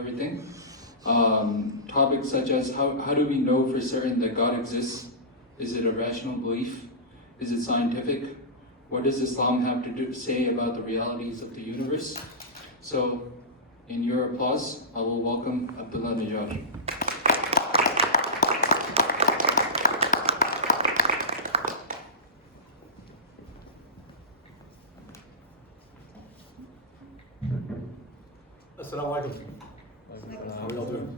everything. Topics such as how do we know for certain that God exists? Is it a rational belief? Is it scientific? What does Islam have to say about the realities of the universe? So, in your applause, I will welcome Abdullah Najjar. Assalamu alaikum. How are y'all doing?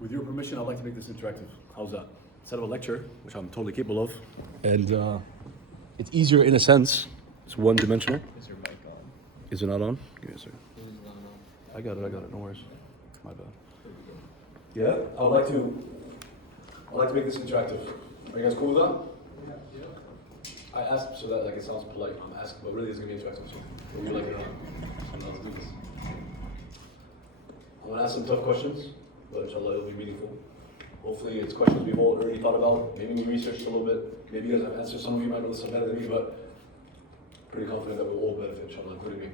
With your permission, I'd like to make this interactive. How's that? Instead of a lecture, which I'm totally capable of, and it's easier in a sense. It's one-dimensional. Is your mic on? Is it not on? Give me a second. Is it not on? I got it. No worries. My bad. Yeah, I'd like to make this interactive. Are you guys cool with that? I asked so that like it sounds polite. I'm asking, but really it's gonna be interactive. So whether you like it or not, so let's do this. I'm gonna ask some tough questions, but inshallah it'll be meaningful. Hopefully it's questions we've all already thought about. Maybe we researched a little bit. Maybe you guys have answers. Some of you might know this better than me, but pretty confident that we'll all benefit, inshallah, including me.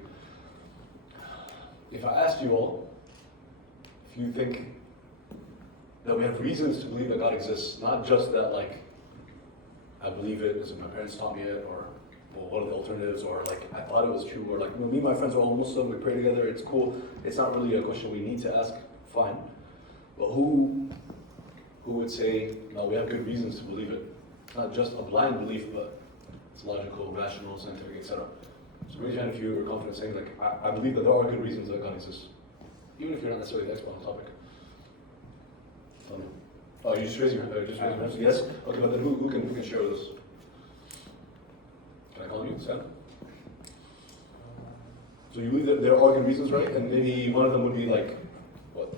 If I asked you all, if you think that we have reasons to believe that God exists, not just that like I believe it as if my parents taught me it, or well, what are the alternatives, or like I thought it was true, or like me and my friends are all Muslim, we pray together, it's cool. It's not really a question we need to ask, fine. But who would say, no, we have good reasons to believe it? Not just a blind belief, but it's logical, rational, scientific, etc. So raise your hand if you are confident saying, like, I believe that there are good reasons that God exists. Even if you're not necessarily the expert on the topic. Tell me. Oh, you just raise your hand. Yes? Okay, but then who can share with us? Can I call you, Sam? So you believe that there are good reasons, right? And maybe one of them would be like, what?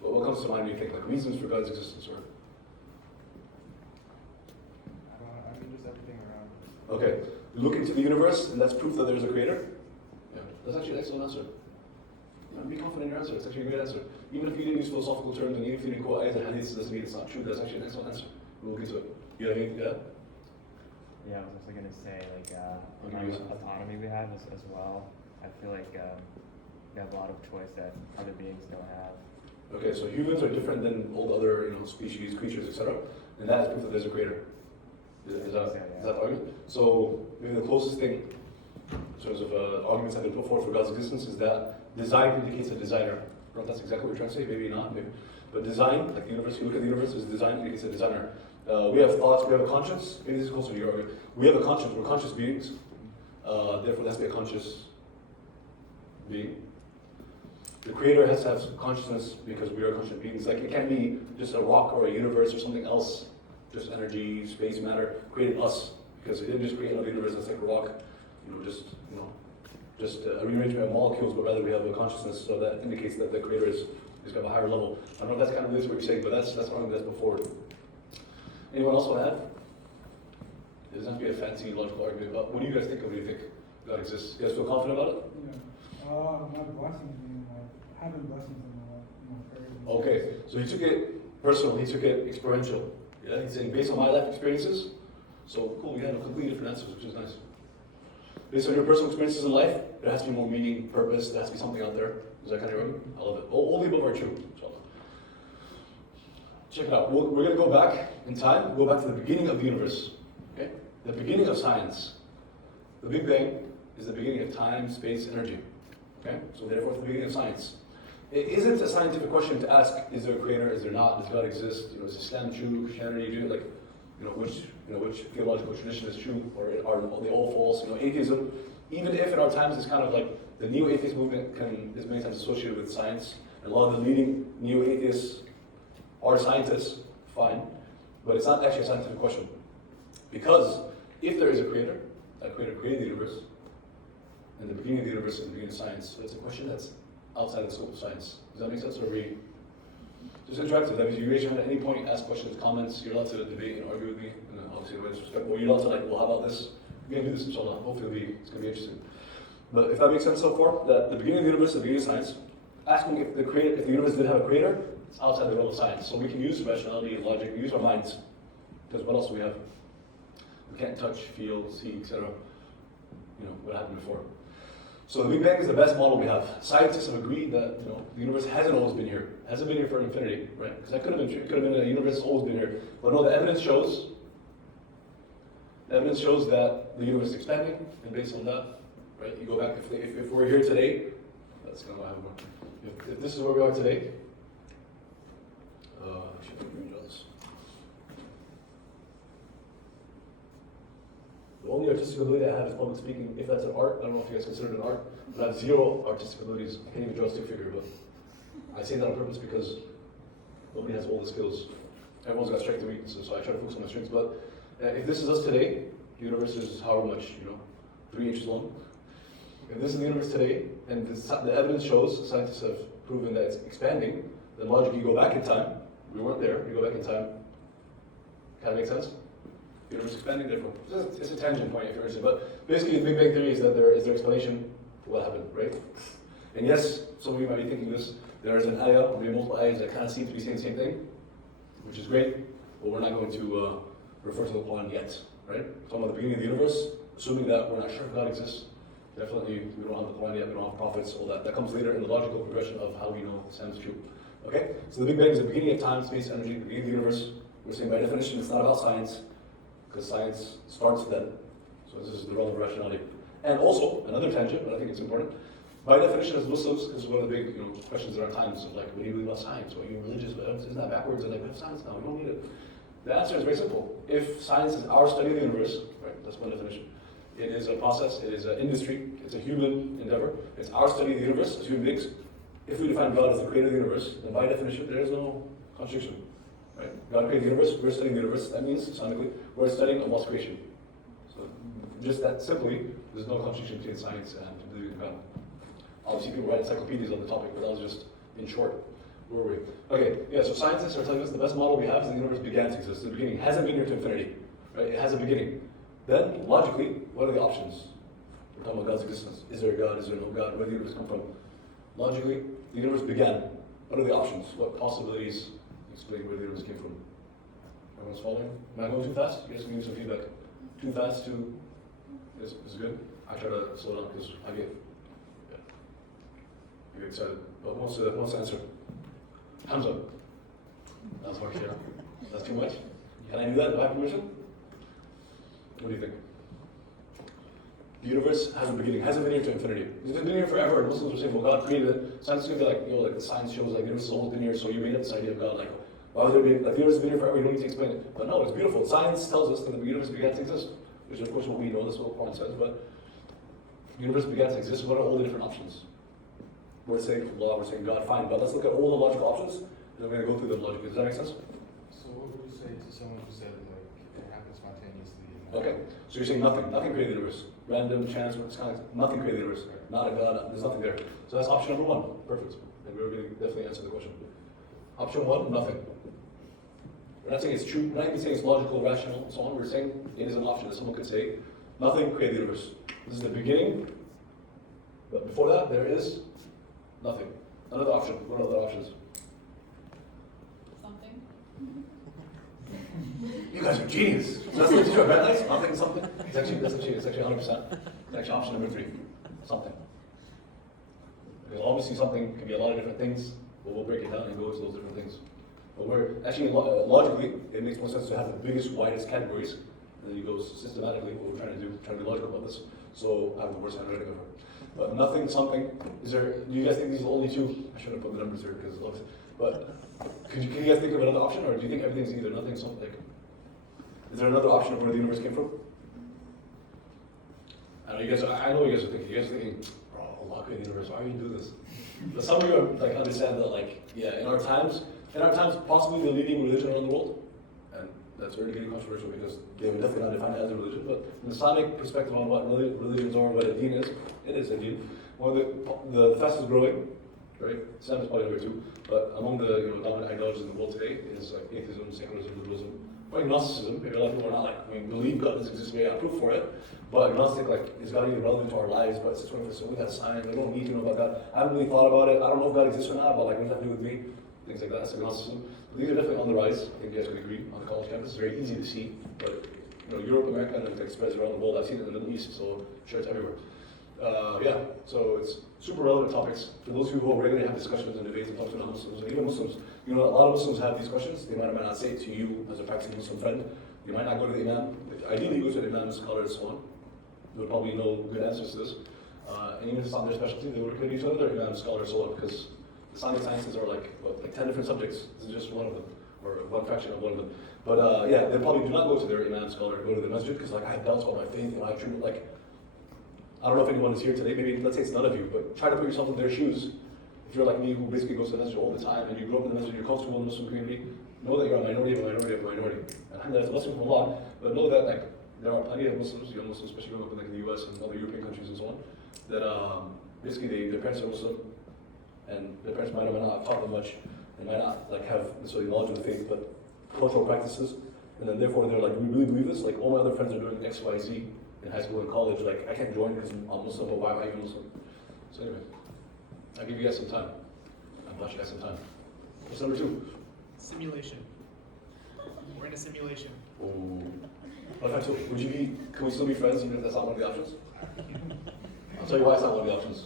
What comes to mind when you think, like, reasons for God's existence, or? I mean, just everything around. Okay, you look into the universe, and that's proof that there's a creator? Yeah, that's actually an excellent answer. Be confident in your answer, it's actually a great answer. Even if you didn't use philosophical terms, and even if you didn't quote ayahs and hadiths, doesn't mean it's not true. That's actually an excellent answer. We'll look into it. You have anything? Yeah? Yeah, I was also going to say, like, the amount of autonomy we have as well. I feel like we have a lot of choice that other beings don't have. Okay, so humans are different than all the other, species, creatures, etc. And that is proof that there's a creator. Is that the argument? So maybe the closest thing in terms of arguments that have been put forward for God's existence is that design indicates a designer. I don't know if that's exactly what you're trying to say, maybe not, maybe. But design, like the universe, you look at the universe as design indicates a designer. We have thoughts, we have a conscience. Maybe this is closer to your argument. We have a conscience, we're conscious beings. Therefore, there has to be a conscious being. The creator has to have consciousness because we are conscious beings. Like it can't be just a rock or a universe or something else, just energy, space, matter, created us. Because it didn't just create another universe that's like a rock, just a rearrangement of molecules, but rather we have a consciousness, so that indicates that the creator is got a higher level. I don't know if that's kind of related to what you're saying, but that's argument that's before. Anyone else want to add? It doesn't have to be a fancy logical argument, but what do you guys think of? What do you think God exists? You guys feel confident about it? Yeah. My blessings, having blessings in my prayers. Okay, so he took it personal, he took it experiential. Yeah, he's saying based on my life experiences. So cool, we have a completely different answers, which is nice. Based on your personal experiences in life, there has to be more meaning, purpose, there has to be something out there. Is that kind of right? I love it. All the above are true, inshallah. Check it out. We're going to go back in time, go back to the beginning of the universe. Okay? The beginning of science. The Big Bang is the beginning of time, space, energy. Okay? So therefore, it's the beginning of science. It isn't a scientific question to ask, is there a creator, is there not, does God exist, is Islam true, Christianity true, like, which theological tradition is true, or are they all false? Atheism, even if in our times it's kind of like the neo-atheist movement is many times associated with science, and a lot of the leading neo-atheists are scientists, fine, but it's not actually a scientific question. Because if there is a creator, that creator created the universe, and the beginning of the universe and the beginning of science, so it's a question that's outside the scope of science. Does that make sense, or are we just interactive? That means you raise your hand at any point, ask questions, comments, you're allowed to debate and argue with me, and obviously everybody's respectful. Or you're allowed to like, well, how about this? We're going to do this, inshallah. Hopefully it's going to be interesting. But if that makes sense so far, that the beginning of the universe, the beginning of science, asking if the universe did have a creator, it's outside the realm of science. So we can use rationality and logic, we use our minds. Because what else do we have? We can't touch, feel, see, etc. What happened before. So the Big Bang is the best model we have. Scientists have agreed that the universe hasn't always been here. Hasn't been here for infinity, right? Because that could have been true. It could have been a universe that's always been here. But no, the evidence shows that the universe is expanding, and based on that, right? You go back, if we're here today, that's kind of what I have more. If this is where we are today, should I redraw this? The only artistic ability I have is public speaking. If that's an art, I don't know if you guys consider it an art, but I have zero artistic abilities. I can't even draw a stick figure, but I say that on purpose because nobody has all the skills. Everyone's got strengths and weaknesses, so I try to focus on my strengths. But if this is us today, the universe is however much, 3 inches long. If this is the universe today, and the evidence shows, scientists have proven that it's expanding, then logically you go back in time. We weren't there, you go back in time. Kind of make sense? The universe is expanding, therefore. It's a tangent point if you're interested, but basically the Big Bang Theory is that there is their explanation for what happened, right? And yes, some of you might be thinking this, there is an ayah, or maybe multiple ayahs that kind of seem to be saying the same thing, which is great, but we're not going to refer to the Quran yet, right? Talking about the beginning of the universe, assuming that we're not sure if God exists. Definitely, we don't have the Quran yet, we don't have prophets, all that. That comes later in the logical progression of how we know Islam is true. Okay? So the Big Bang is the beginning of time, space, energy, the beginning of the universe. We're saying by definition it's not about science, because science starts then. So this is the realm of rationality. And also, another tangent, but I think it's important, by definition as Muslims, this is one of the big questions in our times of like, what do you believe about science? Or are you religious? Isn't that backwards? And like, we have science now, we don't need it. The answer is very simple. If science is our study of the universe, right, that's one definition. It is a process, it is an industry, it's a human endeavor. It's our study of the universe as human beings. If we define God as the creator of the universe, then by definition, there is no contradiction. Right? God created the universe, we're studying the universe. That means, Islamically, we're studying Allah's creation. So, just that simply, there's no contradiction between science and believing in God. Obviously, people write encyclopedias on the topic, but that was just in short. Where were we? Okay, yeah, so scientists are telling us the best model we have is the universe began to exist. The beginning it hasn't been here to infinity. Right? It has a beginning. Then, logically, what are the options? We're talking about God's existence. Is there a God? Is there no God? Where did the universe come from? Logically, the universe began. What are the options? What possibilities explain where the universe came from? Everyone's following? Am I going too fast? You guys can give me some feedback. Too fast, too... Is good? I try to slow down because I get excited. But who wants to answer? Hands up. That's harsh, yeah. That's too much? Can I do that? Do I have permission? What do you think? The universe has a beginning, hasn't been here to infinity. It's been here forever. Muslims are saying, well, God created it. Science is going to be like, like the science shows like the universe has always been here, so you made up this idea of God. Like, why would there be, like the universe has been here forever, you don't need to explain it. But no, it's beautiful. Science tells us that the universe began to exist, which is of course what we know, that's what Quran says, but the universe began to exist. What are all the different options? We're saying Allah, we're saying God, fine, but let's look at all the logical options, and then we're going to go through them logically. Does that make sense? So what would you say to someone who said like it happened spontaneously? Okay, so you're saying nothing created the universe. Random, chance, it's kind of nothing created the universe. Not a God, there's nothing there. So that's option number one. Perfect. And we're going to definitely answer the question. Option one, nothing. We're not saying it's true, we're not even saying it's logical, rational, and so on. We're saying it is an option that someone could say, nothing created the universe. This is the beginning, but before that, there is nothing. Another option. What are other options? Something. You guys are genius. So that's the teacher of Brandeis? Nothing, something. It's actually 100%. It's actually option number 3. Something. Because obviously something can be a lot of different things, but we'll break it down and go into those different things. But we're actually, logically, it makes more sense to have the biggest, widest categories, and then you go systematically what we're trying to do, trying to be logical about this. So I have the worst handwriting ever. But nothing, something. Do you guys think these are the only two? I shouldn't have put the numbers here because it's obvious. But can you guys think of another option, or do you think everything's either nothing, something? Like, is there another option of where the universe came from? I know you guys are thinking. You guys are thinking, bro, Allah created the universe. Why are you doing this? But some of you like understand that, like, yeah, in our times, possibly the leading religion around the world, and that's already getting controversial because they would definitely not define it as a religion. But from the Islamic perspective on what religions are, what a deen is, it is a deen. One of the fastest growing, right? Islam is probably number 2, but among the dominant ideologies in the world today is like atheism, secularism, liberalism, or agnosticism. Maybe a lot of people are not like, believe God doesn't exist, we have proof for it. But agnostic, like, is God even relevant to our lives? But it's 21st century, that's science, we don't need to know about God. I haven't really thought about it, I don't know if God exists or not, but like, what does that do with me? Things like that, that's agnosticism. But these are definitely on the rise, I think you guys would agree, on the college campus. It's very easy to see, but Europe, America, and it spreads around the world. I've seen it in the Middle East, so I'm sure it's everywhere. Yeah, so it's super relevant topics. For those who regularly have discussions and debates and talk to non-Muslims, and even Muslims, you know, a lot of Muslims have these questions. They might or might not say it to you as a practicing Muslim friend. You might not go to the Imam. Ideally, you go to the Imam, scholar, and so on. They would probably know good answers to this. And even if it's not their specialty, they would recommend you to another Imam, scholar, and so on, because Islamic sciences are like 10 different subjects. This is just one of them, or one fraction of one of them. But yeah, they probably do not go to their Imam, scholar, go to the masjid, because like I have doubts about my faith, and I truly like. I don't know if anyone is here today, maybe let's say it's none of you, but try to put yourself in their shoes. If you're like me, who basically goes to the masjid all the time, and you grew up in the masjid, you're comfortable in the Muslim community, know that you're a minority of a minority of a minority. Alhamdulillah, it's a blessing from Allah, but know that like there are plenty of Muslims, young Muslims, especially growing up in like the US and other European countries and so on, that basically their parents are Muslim, and their parents might or might not have taught them much, and might not like have necessarily knowledge of the faith, but cultural practices, and then therefore they're like, do we really believe this? Like all my other friends are doing X, Y, Z in high school and college, like I can't join because I'm Muslim, but why am I even Muslim? So anyway, I'll give you guys some time. I'll bless you guys some time. What's number 2? Simulation. We're in a simulation. Oh. What if I told you, can we still be friends even if that's not one of the options? I'll tell you why it's not one of the options.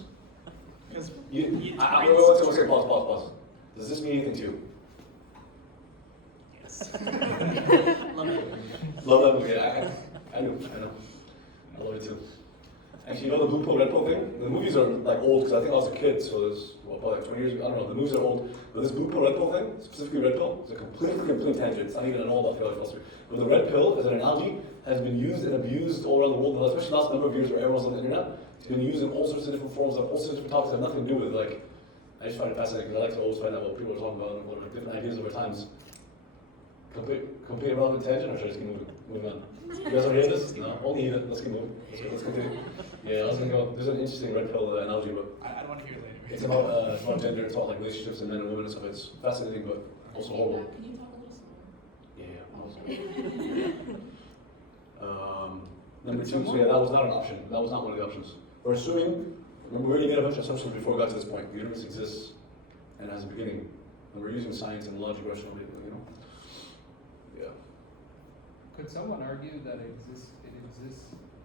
Because Let's say pause. Does this mean anything to you? yes. Love it. Love that movie. I know. I love it too. Actually, you know the blue pill, red pill thing? The movies are like old because I think I was a kid, so it's probably like 20 years ago. I don't know. The movies are old, but this blue pill, red pill thing, specifically red pill, is a complete tangent. It's not even at all about philosophy. But the red pill, as an analogy, has been used and abused all around the world, especially the last number of years where everyone's on the internet. It's been used in all sorts of different forms, and all sorts of different topics that have nothing to do with like. I just find it fascinating because I like to always find out what people are talking about and what are different ideas over times. Complete relevant tangent, or should I just keep moving on? You guys are hearing this? No? Only even. Let's keep moving. Let's continue. Yeah, I was gonna go. There's an interesting red pill analogy, but I don't want to hear it later. it's about gender. It's about like relationships and men and women and stuff. It's fascinating, but also horrible. Can you talk a little slower? Yeah. Number 2. So yeah, that was not an option. That was not one of the options. We're assuming. Remember, we already made a bunch of assumptions before we got to this point. The universe exists and has a beginning, and we're using science and logic, rational, you know. Yeah. Could someone argue that it exists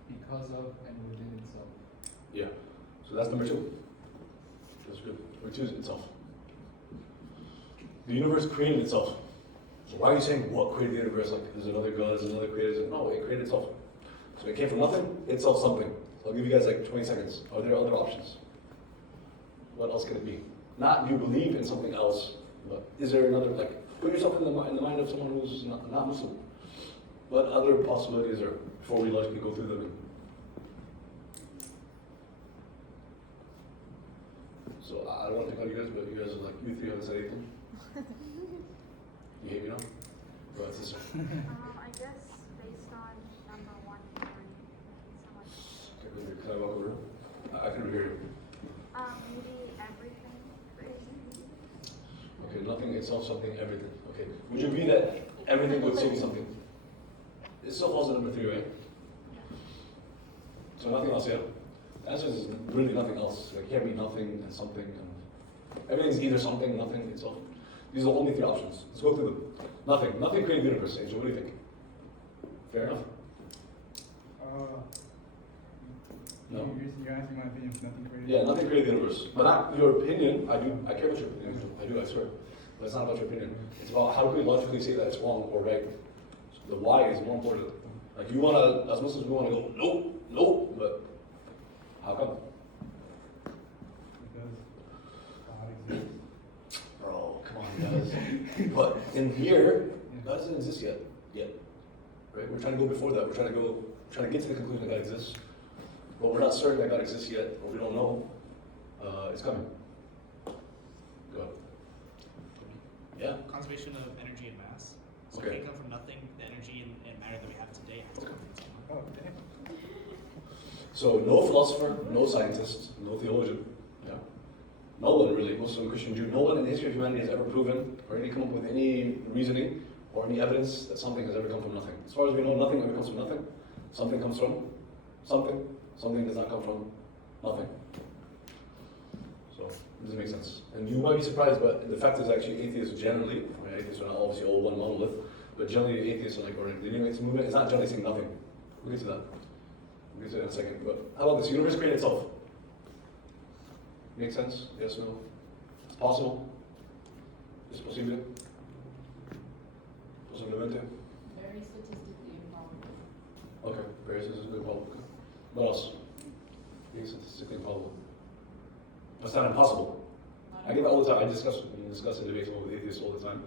because of and within itself? Yeah. So that's number 2. That's good. Number 2 is itself. The universe created itself. So why are you saying what created the universe? Like there's another God, there's another creator. No, it created itself. So it came from nothing, itself something. So I'll give you guys like 20 seconds. Are there other options? What else could it be? Not you believe in something else, but is there another, like, put yourself in the mind of someone who's not Muslim. What other possibilities are, before we logically go through them? So I don't want to pick on you guys, but you guys are like, you 3 haven't said anything. You hate me now? Go ahead, sister. I guess based on number 1 theory, so much. Okay, can I walk over? I can hear you. Maybe everything crazy. Okay, nothing itself, something, everything. Okay. Would you agree that everything would say something? It still falls in number 3, right? So nothing else, yeah. The answer is really nothing else. Like, it can't be nothing and something, and everything's either something, nothing, itself. These are the only 3 options. Let's go through them. Nothing. Nothing created the universe, Angel. What do you think? Fair enough? No? You're asking my opinion, nothing created. Yeah, nothing created the universe. But not your opinion. I care about your opinion. I swear. But it's not about your opinion. It's about how can we logically say that it's wrong or right. The why is more important. Like you wanna, as Muslims, we wanna go, nope, but how come? Because God exists. Bro, come on, guys. But in here, God doesn't exist yet. Right? We're trying to go before that. We're trying to get to the conclusion that God exists. But we're not certain that God exists yet, or we don't know. It's coming. Go. Yeah? Conservation of energy and mass. So Okay. it can't come from nothing. The energy and matter that we have today has to come from somewhere. Oh, damn. So no philosopher, no scientist, no theologian, yeah. No one really, Muslim, Christian, Jew, no one in the history of humanity has ever proven or come up with any reasoning or any evidence that something has ever come from nothing. As far as we know, nothing ever comes from nothing. Something comes from something. Something does not come from nothing. So, does it make sense? And you might be surprised, but the fact is actually atheists generally, I mean, atheists are not obviously all one monolith, but generally atheists are like, or the Atheist Movement is not generally saying nothing. We'll get to that. We'll get to that in a second. But how about this? The universe created itself. Make sense? Yes, no? It's possible? Es posible? Posiblemente? Very statistically improbable. Okay, very statistically improbable. What else? Being statistically improbable. It's not impossible. I get that all the time. I discuss in debates with atheists all the time.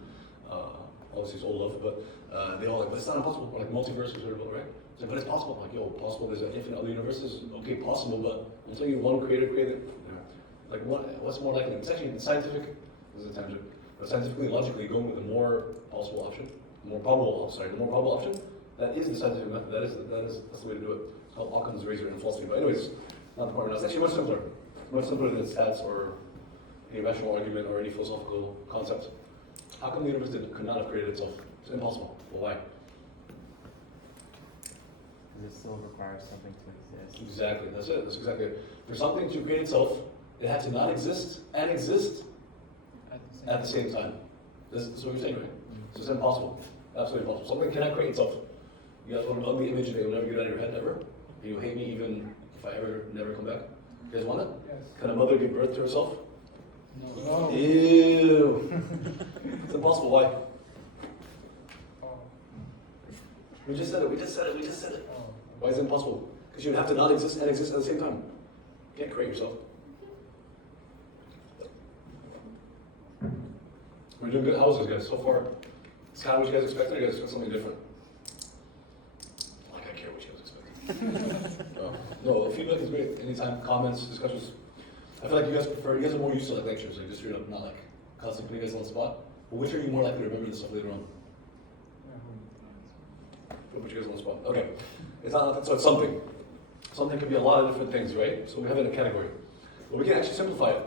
Obviously, it's all love, but they all like, but it's not impossible. Or like multiverses, or right? It's like, but it's possible. I'm like, yo, possible. There's an infinite other universes. Okay, possible, but until you one creator created. Yeah. Like, what's more likely? It's actually scientific. This is a tangent. But scientifically, logically, going with the more possible option, the more probable option. That is the scientific method. That's the way to do it. It's called Occam's razor in philosophy. But anyways, not the point. It's actually much simpler. Much simpler than stats or any rational argument or any philosophical concept. How come the universe could not have created itself? It's impossible. Well, why? Because it still requires something to exist. Exactly. That's it. That's exactly it. For something to create itself, it had to not exist and exist at the same time. That's what you're saying, right? So it's impossible. Absolutely impossible. Something cannot create itself. You guys want an ugly image that will never get out of your head, ever? And you'll hate me even if I ever never come back? You guys want it? Yes. Can a mother give birth to herself? No. Ew. It's impossible. Why? Oh. We just said it. Oh. Why is it impossible? Because you would have to not exist and exist at the same time. You can't create yourself. We're doing good houses, guys. So far, it's kind of what you guys expected, or you guys expect something different? Like, I care what you guys expect. No, feedback is great. Anytime, comments, discussions. I feel like you guys are more used to like lectures, like just straight up, not like constantly putting you guys on the spot. But which are you more likely to remember this stuff later on? Put you guys on the spot. Okay. It's not, so it's something. Something could be a lot of different things, right? So we have it in a category. But we can actually simplify it.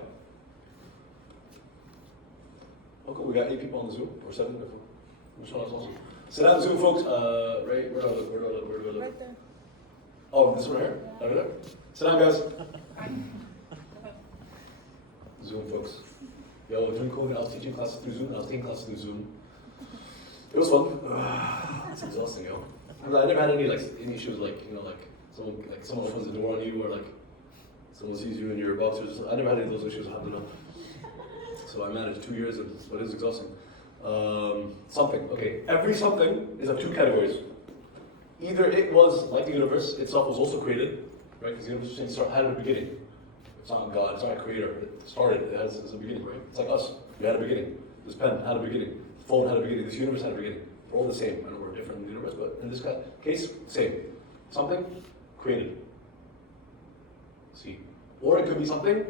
Okay, we got 8 people on the Zoom, or 7. Which one is awesome? Sit down, Zoom, folks. Right, where do I look? Right there. Oh, this one here? Over there? Sit down, guys. Zoom, folks. Yo, during COVID, I was teaching classes through Zoom, and I was taking classes through Zoom. It was fun. It's exhausting, yo. I never had any issues like someone opens the door on you, or like someone sees you in your boxers. I never had any of those issues. Alhamdulillah. So I managed 2 years, but it is exhausting. Something. Okay, every something is of 2 categories. Either it was like the universe itself was also created, right? Because the universe had a beginning. It's not God. It's not a creator. It started. It has a beginning, right? It's like us. We had a beginning. This pen had a beginning. The phone had a beginning. This universe had a beginning. We're all the same. I know we're different in the universe, but in this case, same. Something created. See, or it could be something.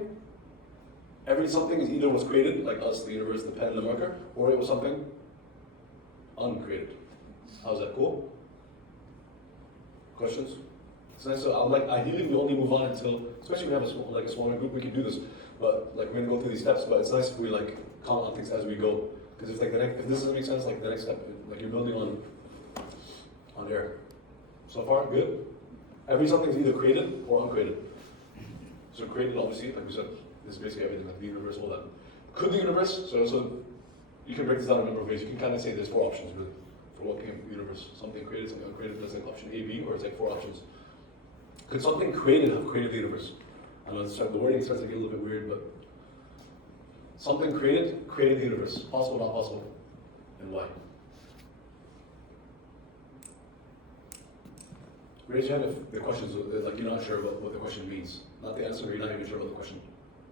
Every something is either was created, like us, the universe, the pen, and the marker, or it was something uncreated. How's that? Cool? Questions? So nice. So ideally we only move on until, especially if we have a smaller group, we can do this. But like we're gonna go through these steps. But it's nice if we like comment on things as we go. Because if this doesn't make sense, like the next step, like you're building on air. So far, good. Every something is either created or uncreated. So created, obviously, like we said, is basically everything, like the universe, all that. Could the universe? So you can break this down in a number of ways. You can kind of say there's 4 options really for what came from the universe. Something created, something uncreated. There's like option A, B, or it's like 4 options. Could something created have created the universe? I know the wording starts to get a little bit weird, but something created the universe. Possible, not possible, and why? Raise your hand if the question's like you're not sure what the question means. Not the answer, or you're not even sure about the question.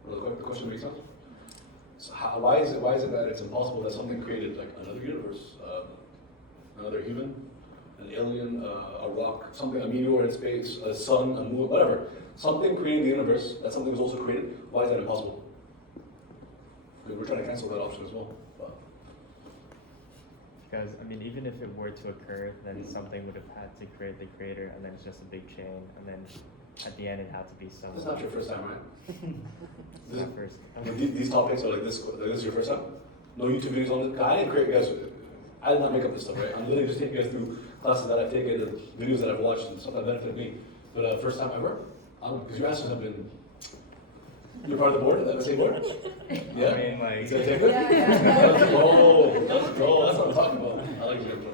Or the question makes sense. So why is it that it's impossible that something created like another universe, another human, an alien, a rock, something, a meteor in space, a sun, a moon, whatever. Something created the universe, that something was also created. Why is that impossible? We're trying to cancel that option as well. But. Because, I mean, even if it were to occur, then something would have had to create the creator, and then it's just a big chain, and then at the end it had to be someone. This is not your first time, right? This is my first. These topics are like this is your first time? No YouTube videos on it? I didn't create, guys, I did not make up this stuff, right? I'm literally just taking you guys through classes that I've taken, and videos that I've watched, and stuff that benefited me. But first time ever? Because your answers have been, you're part of the board, the same board? Yeah? I mean, like, Is that take it? Let's go. That's what I'm talking about. I like you, bro.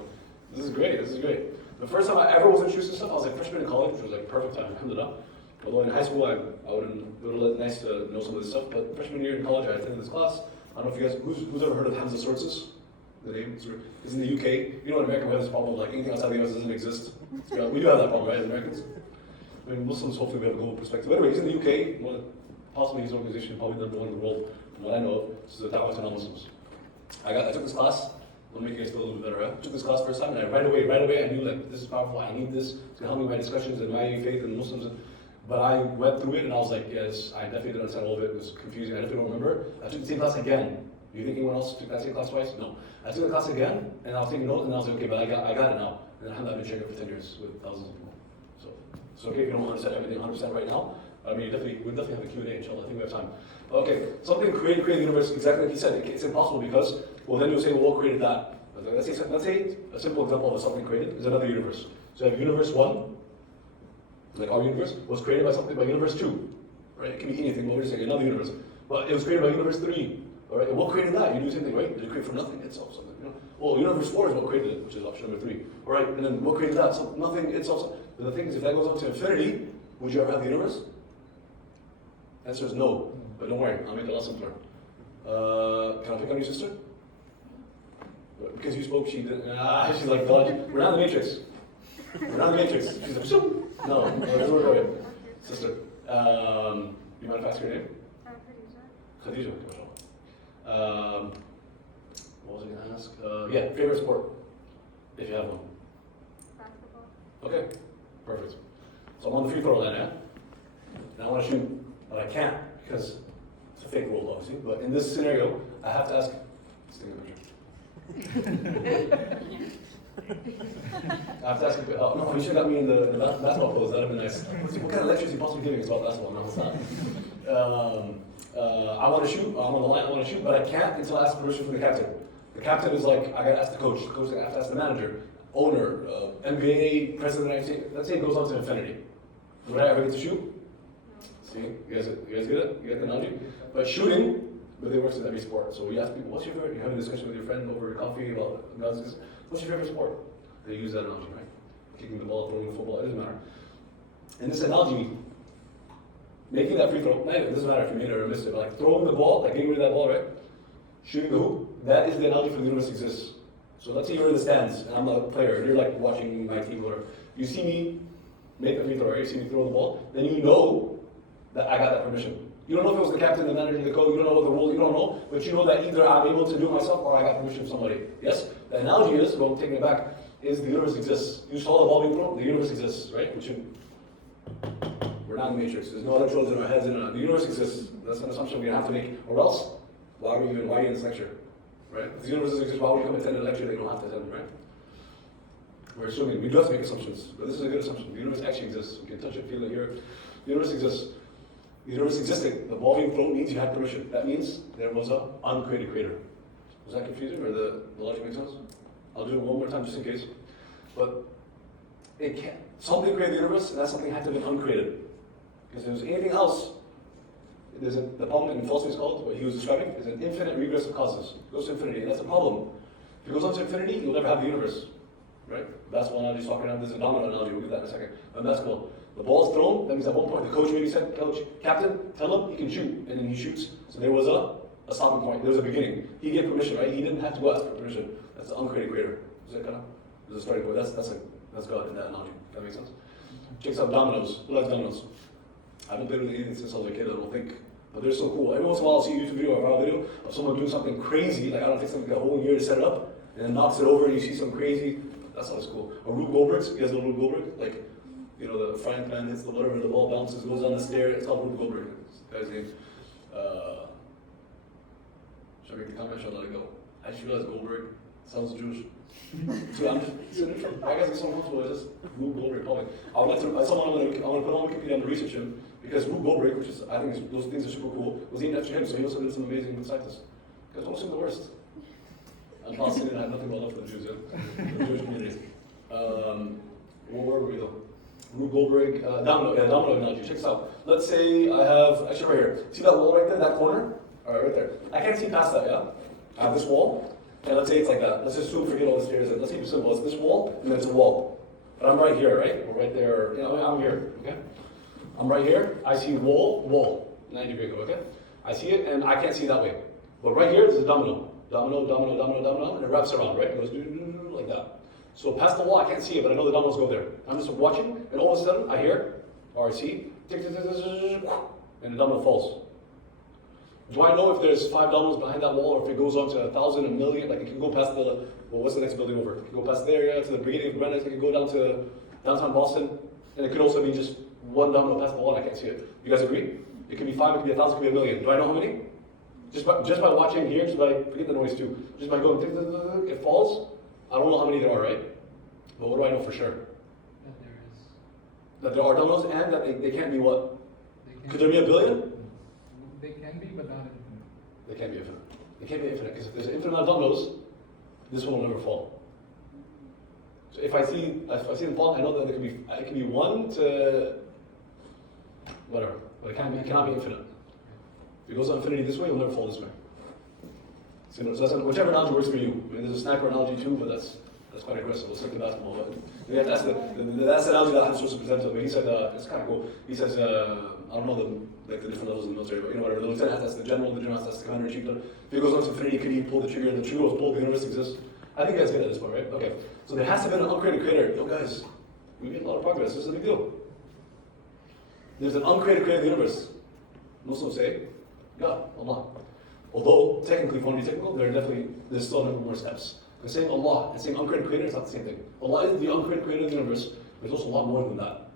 This is great. The first time I ever was introduced to stuff, I was like freshman in college, which was like perfect time, alhamdulillah. Although in high school, it would have been nice to know some of this stuff, but freshman year in college, I attended this class. I don't know if you guys, who's ever heard of Hamza Sortzis? The name is in the UK. You know, in America, we have this problem, like anything outside the US doesn't exist. Yeah, we do have that problem, right, as Americans? I mean, Muslims, hopefully, we have a global perspective. But anyway, he's in the UK, possibly his organization, probably number one in the world, from what I know of. This is a da'wah to non-Muslims. I took this class. Let me make you guys feel a little bit better. I took this class first time, and right away, I knew like this is powerful. I need this to help me in my discussions and my faith and Muslims. But I went through it, and I was like, yes, I definitely didn't understand all of it. It was confusing. I definitely don't remember. I took the same class again. Do you think anyone else took that same class twice? No. I took the class again, and I was taking notes, and I was like, okay, but I got it now. And I've been sharing it for 10 years with thousands of people. So okay, if you don't understand everything 100% right now, I mean, we'll definitely have a Q&A, inshallah. I think we have time. Okay, something created the universe, exactly like he said. It's impossible because, well, then you'll say, well, what created that? Let's say a simple example of something created is another universe. So you have universe 1, like our universe, was created by universe 2. Right? It can be anything, but we're just saying another universe. But it was created by universe 3. All right, and what created that? You do the same thing, right? Did it create from nothing itself? Something, you know? Well, universe 4 is what created it, which is option number 3. All right, and then what created that? So nothing itself. But the thing is, if that goes on to infinity, would you ever have the universe? Answer is no. But don't worry, I'll make it a lot simpler. Can I pick on your sister? Because you spoke, she didn't. She's like, God, we're not in the Matrix. We're not in the Matrix. She's like, shoot. No, it doesn't work that way. Sister, you mind if I ask your name? Khadija. What was I going to ask? Yeah, favorite sport, if you have one. Basketball. Okay, perfect. So I'm on the free throw line, yeah? Now I want to shoot, but I can't because it's a fake rule, obviously. But in this scenario, I have to ask. Let's take a picture. I have to ask you. Oh, no, you should have got me in the basketball clothes. That'd have been nice. What kind of lectures you possibly giving us about basketball? No, it's not. I want to shoot. I'm on the line. I want to shoot, but I can't until I ask permission from the captain. The captain is like, I gotta ask the coach. The coach I have to ask the manager, owner, NBA president. Let's say it goes on to infinity. Would I ever get to shoot? See, you guys get it? You get the analogy? But shooting, but it works in every sport. So you ask people, what's your favorite? You're having a discussion with your friend over coffee about guns. What's your favorite sport? They use that analogy, right? Kicking the ball, throwing the football, it doesn't matter. In this analogy, making that free throw, it doesn't matter if you made it or missed it, but like throwing the ball, like getting rid of that ball, right? Shooting the hoop, that is the analogy for the universe exists. So let's say you're in the stands, and I'm a player, and you're like watching my team, or you see me make the free throw, right? You see me throw the ball, then you know that I got that permission. You don't know if it was the captain, the manager, the coach, you don't know what the rule, you don't know, but you know that either I'm able to do it myself or I got permission from somebody. Yes? The analogy is, well, taking it back, is the universe exists. You saw the ball being thrown, the universe exists, right? We're not in the Matrix. There's no electrodes in our heads. The universe exists. That's an assumption we have to make. Or else, why are you in this lecture? Right? If the universe doesn't exist, why would you come attend a lecture that you don't have to attend, right? We're assuming. We do have to make assumptions. But this is a good assumption. The universe actually exists. You can touch it, feel it, hear it. The universe exists. The universe existing. The ball being thrown means you had permission. That means there was an uncreated creator. Was that confusing or the logic make sense? I'll do it one more time just in case. But it can't. Something created the universe, and that something had to have been uncreated. Because if there was anything else, the problem in philosophy is called, what he was describing, is an infinite regress of causes. It goes to infinity, and that's a problem. If it goes on to infinity, you'll never have the universe. Right? Basketball analogy is talking about, there's a domino analogy, we'll get that in a second. But basketball, the ball's thrown, that means at one point the coach maybe said, coach, captain, tell him he can shoot, and then he shoots. So there was a stopping point, there was a beginning. He gave permission, right? He didn't have to go ask for permission. That's the uncreated creator. Is that kind of? There's a starting point. That's God in that analogy. That makes sense? Checks out dominoes. Who likes dominoes? I haven't played with anything since I was a kid, I don't think. But they're so cool. Every once in a while I'll see a YouTube video or a video of someone doing something crazy, like I don't think something like a whole year to set it up, and then knocks it over and you see some crazy, that's always cool. Or Rube Goldberg's, you guys know Rube Goldberg? Like, you know, the frying pan hits the whatever, the ball bounces, goes down the stair, it's called Rube Goldberg. That guy's name. Should I make the comment? Should I let it go? I just realized Goldberg sounds Jewish. So I'm just, I guess it's so comfortable, it's just Rube Goldberg calling. I want to put on Wikipedia and research him, because Rube Goldberg, which is, I think those things are super cool, was named after him, so he also did some amazing scientists. Because most of them the worst. And Palestinian, I have nothing but love for the Jews, yeah? The Jewish community. Where were we though? Rube Goldberg, domino analogy, check this out. Let's say I have, actually right here, see that wall right there, that corner? Alright, right there. I can't see past that, yeah? I have this wall. And let's say it's like that. Let's just assume, forget all the stairs. Let's keep it simple. It's this wall, and then it's a wall. But I'm right here, right? Or right there. You know, I'm here, okay? I'm right here, I see wall, 90-degree angle, okay? I see it, and I can't see that way. But right here, there's a domino, and it wraps around, right? It goes like that. So past the wall, I can't see it, but I know the dominoes go there. I'm just watching, and all of a sudden, I hear, or I see, tick, tick, tick, tick, tick, tick, and the domino falls. Do I know if there's 5 dominoes behind that wall, or if it goes on to 1,000, a million? Like it can go past the, well, what's the next building over? It can go past the area to the beginning of Brandeis. It can go down to downtown Boston, and it could also be just one domino past the wall. And I can't see it. You guys agree? It could be 5, it could be 1,000, it could be a million. Do I know how many? Just by watching here, just by forget the noise too. Just by going, tick, tick, tick, tick, it falls. I don't know how many there are, right? But what do I know for sure? That there is. That there are dominoes, and that they can't be what? They Could there be a billion? They can be, but not infinite. They can't be infinite. They can't be infinite, because if there's an infinite amount of dominoes, this one will never fall. So if I see them fall, I know that it can be 1 to whatever, but it cannot be infinite. If it goes to infinity this way, it will never fall this way. So that's whichever analogy works for you. I mean, there's a sniper analogy too, but that's quite aggressive. Let's look at basketball. But that's the analogy that I'm supposed to present to him. But he said it's kind of cool. He says I don't know the different levels in the military, but you know whatever. The lieutenant has the general has the commander in chief. If it goes on to infinity, can he pull the trigger? And the trigger was pulled. The universe exists. I think you guys get it at this point, right? Okay. So there has to be an uncreated creator. Yo guys, we made a lot of progress. This is a big deal. There's an uncreated creator of the universe. Muslims say, God, Allah. Although technically, if you want to be technical, there's still a number more steps. Because saying Allah and saying uncreated creator is not the same thing. Allah is the uncreated creator of the universe. There's also a lot more than that.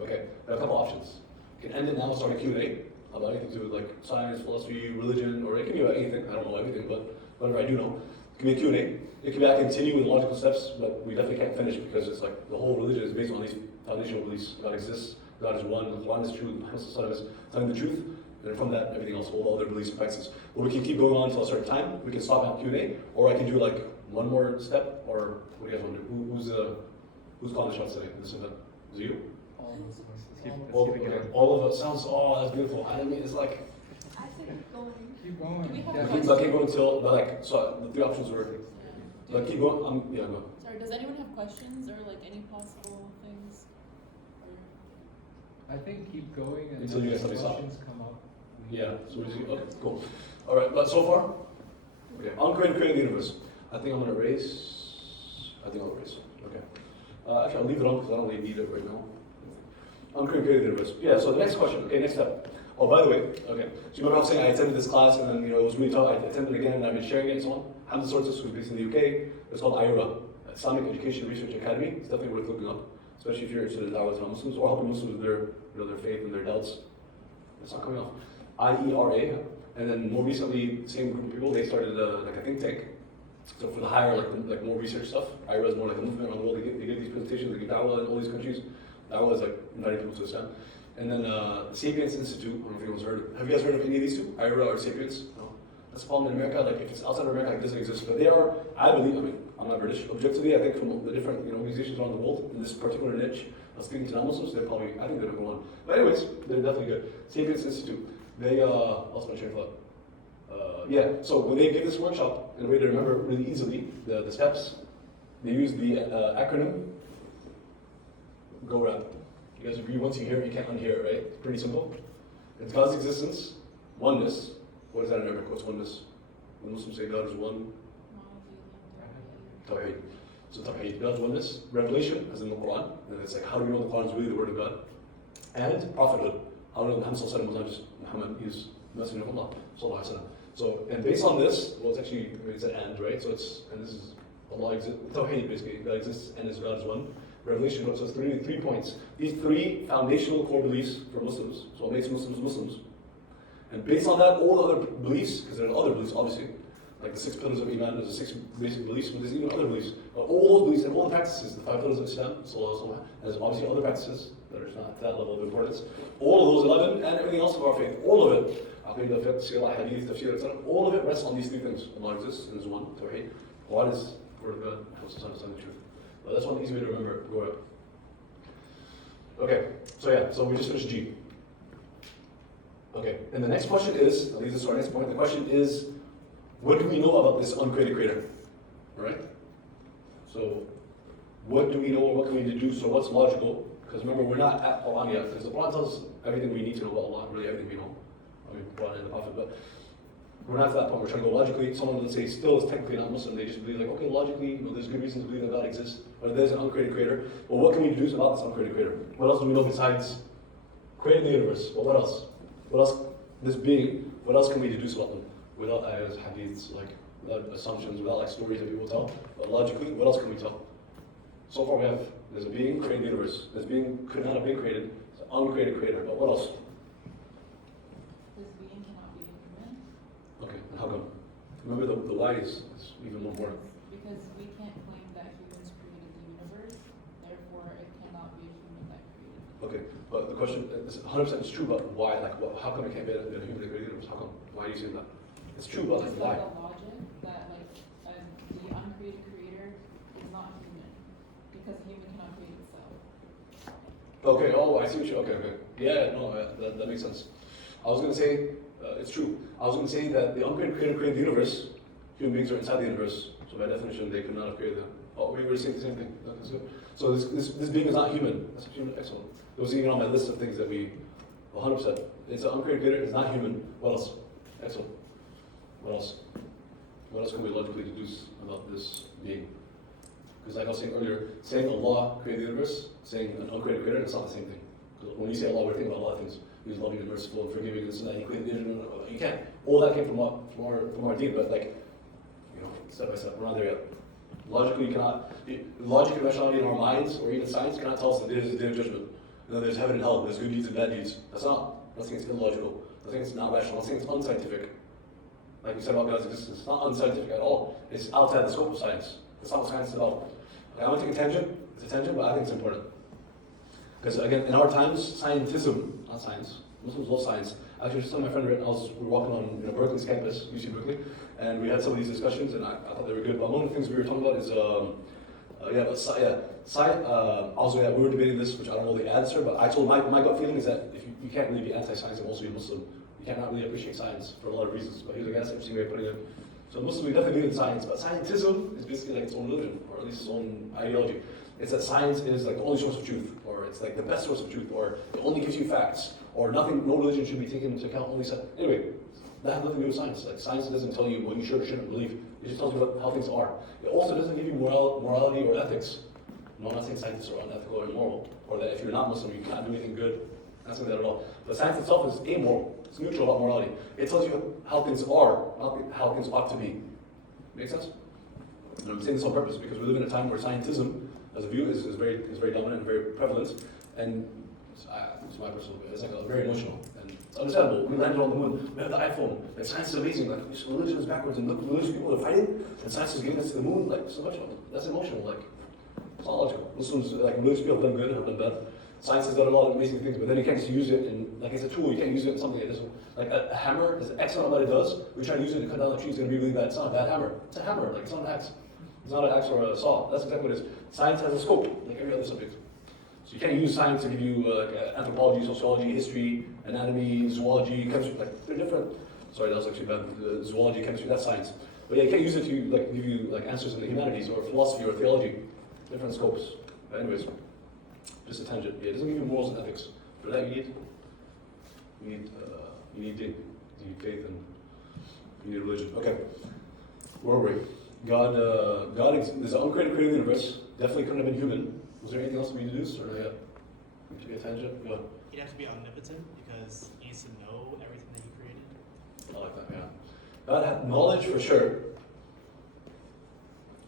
Okay, there are a couple options. You can end it now and start a Q&A about anything to do with like science, philosophy, religion, or it can be about anything. I don't know everything, but whatever I do know. It can be a Q&A. It can be I continue with logical steps, but we definitely can't finish because it's like the whole religion is based on these foundational beliefs. God exists, God is one, the Quran is true, Muhammad is telling the truth, and from that, everything else, all the other beliefs and practices. But we can keep going on until a certain time. We can stop at Q&A, or I can do like one more step, or what do you guys want to do? Who's calling the shots today? This event? Is it you? Let's keep it going. All of it sounds, that's beautiful. I mean, it's like, I said going. Keep going. Do we have Yeah. questions? but keep going until, so the 3 options were, but keep going, yeah, go. Sorry, does anyone have questions or like any possible things? Or I think keep going and Until you if guys tell me stop. questions come up. Yeah, so we just, okay, cool. All right, but so far, okay, Uncreated Creator of the universe. I think I'm gonna erase, okay. Actually, I'll leave it on because I don't really need it right now. Uncreated Creator of the universe. Yeah, so the next question, okay, next step. Oh, by the way, okay, so you remember I was saying I attended this class and then, it was really tough. I attended it again and I've been sharing it and so on. Hamza Sources, who's based in the UK. It's called IRA, Islamic Education Research Academy. It's definitely worth looking up, especially if you're interested in da'wah to Muslims or helping Muslims with their faith and their doubts. It's not coming off. IERA, and then more recently, same group of people, they started like a think tank. So for the higher, like more research stuff, IRA is more like a movement around the world. They give these presentations, they give da'wah in all these countries. Da'wah is like inviting people to Islam. And then the Sapiens Institute, I don't know if anyone's heard. Have you guys heard of any of these two? IRA or Sapiens? No. That's a problem in America. Like if it's outside of America, it doesn't exist. But they are, I believe, I'm not British. Objectively, I think from the different organizations around the world in this particular niche of speaking to non-Muslims, they're probably, I think they're number 1. But anyways, they're definitely good. Sapiens Institute. They lost my train of thought. Yeah. So when they give this workshop, in a way to remember really easily the steps, they use the acronym GORAP. You guys agree? Once you hear it, you can't unhear it, right? It's pretty simple. It's God's existence, oneness. What is that in Arabic? What's oneness? When Muslims say God is one, Tawheed. So Tawheed, God's oneness. Revelation, as in the Quran. And it's like, how do we know the Quran is really the word of God? And prophethood. How do we know Muhammad was not just Muhammad, he's the messenger of Allah. So, and based on this, well, it's actually, it's an and, right? So it's, and this is Allah exists, Tawheed basically. God exists and God is one. Revelation goes us three points. These 3 foundational core beliefs for Muslims. So what makes Muslims Muslims? And based on that, all the other beliefs, because there are other beliefs, obviously, like the 6 pillars of Iman, there's the 6 basic beliefs, but there's even other beliefs. But all those beliefs and all the practices, the 5 pillars of Islam, and there's obviously other practices that are not that level of importance. All of those 11 and everything else of our faith, all of it, Aqidah, fiqh, sirah, hadith, tafsir, etc., all of it rests on these 3 things. Allah exists and is one, Tawheed. Quran is the word of God, helps us understand the truth. But that's one easy way to remember. Go ahead. Okay, so we just finished G. Okay, and the next question is, that leads us to our next point, the question is, what do we know about this uncreated creator? Alright? So, what do we know and what can we deduce, or what's logical? Because remember, we're not at Quran yet, because the Quran tells us everything we need to know about Allah, really everything we know. I mean, Quran and the Prophet, but we're not to that point. We're trying to go logically. Someone, let's say, still is technically not Muslim. They just believe like, okay, logically, there's good reasons to believe that God exists, but there's an uncreated creator. Well, what can we deduce about this uncreated creator? What else do we know besides creating the universe? Well, what else? What else? This being, what else can we deduce about them? Without ayahs, hadiths, like, without assumptions, without like stories that people tell. But logically, what else can we tell? So far we have, there's a being creating the universe. This being could not have been created. It's an uncreated creator. But what else? This being cannot be human. Okay, and how come? Remember the why is even more important. Because we can't claim that humans created the universe, therefore it cannot be a human that created it. Okay, but the question is 100% it's true, but why? Like, how come it can't be a human that created the universe? How come? Why are you saying that? It's true, but like, Just why? like a logic that like the uncreated creator is not human, because a human cannot create itself. Okay, oh, I see what you, okay. Yeah, no, that makes sense. I was going to say, it's true. I was going to say that the uncreated creator created the universe. Human beings are inside the universe, so by definition, they could not have created them. Oh, we were saying the same thing. That's good. So this being is not human. That's excellent. It was even on my list of things that we, 100%. It's an uncreated creator, it's not human. What else? Excellent. What else? What else can we logically deduce about this being? Because like I was saying earlier, saying Allah created the universe, saying an uncreated creator, it's not the same thing. Because when you say Allah, we're thinking about a lot of things. He's loving and merciful and forgiving and this and that. He created the universe. You can't. All that came from our deen, but like, step by step, we're not there yet. Logically, you cannot. Logic and rationality in our minds, or even science, cannot tell us that there's a day of judgment. And then there's heaven and hell. There's good deeds and bad deeds. That's not. I'm not saying it's illogical. I'm saying it's not rational. I'm saying it's unscientific. Like we said about God's existence, it's not unscientific at all. It's outside the scope of science. It's not what science is about. Okay, I'm going to take a tangent. It's a tangent, but I think it's important. Because again, in our times, scientism, not science. Muslims love science. Actually, just my friend, we were walking on Berkeley's campus, UC Berkeley, and we had some of these discussions, and I thought they were good. But one of the things we were talking about is, we were debating this, which I don't know the answer, but I told my gut feeling is that if you can't really be anti-science and also be Muslim. You cannot really appreciate science for a lot of reasons. But he was like, that's an interesting way of putting it. So Muslims, we definitely believe in science, but scientism is basically like its own religion, or at least its own ideology. It's that science is like the only source of truth, or it's like the best source of truth, or it only gives you facts, or no religion should be taken into account, only set. Anyway, that has nothing to do with science. Like science doesn't tell you what you should or shouldn't believe. It just tells you how things are. It also doesn't give you morality or ethics. No, I'm not saying scientists are unethical or immoral, or that if you're not Muslim, you can't do anything good. That's not that at all. But science itself is amoral. It's neutral about morality. It tells you how things are, not how things ought to be. Make sense? And I'm saying this on purpose because we live in a time where scientism, as a view, is very dominant and very prevalent. And it's my personal view. It's like very emotional. And it's understandable. We landed on the moon. We have the iPhone. Like science is amazing. Like religion is backwards, and look, religious people are fighting, and science is getting us to the moon. Like so much of it. That's emotional. Like it's not logical. Muslims, like religious people have done good and have done bad. Science has done a lot of amazing things, but then you can't just use it in, like it's a tool, you can't use it in something that doesn't, like a hammer is excellent at what it does, we try to use it to cut down the tree, it's going to be really bad. It's not a bad hammer, it's a hammer, like it's not an axe. It's not an axe or a saw, that's exactly what it is. Science has a scope, like every other subject. So you can't use science to give you anthropology, sociology, history, anatomy, zoology, chemistry, like they're different. Sorry, that was actually bad. Zoology, chemistry, that's science. But yeah, you can't use it to like give you like answers in the humanities or philosophy or theology. Different scopes. But anyways. Just a tangent. Yeah, it doesn't give you morals and ethics. For that, you need faith and you need religion. Okay, where were we? God there's an uncreated creator of the universe. Definitely couldn't have been human. Was there anything else we deduced, or not yet? To be a tangent. Go ahead. He'd have to be omnipotent because he needs to know everything that he created. I like that. Yeah. God had knowledge for sure.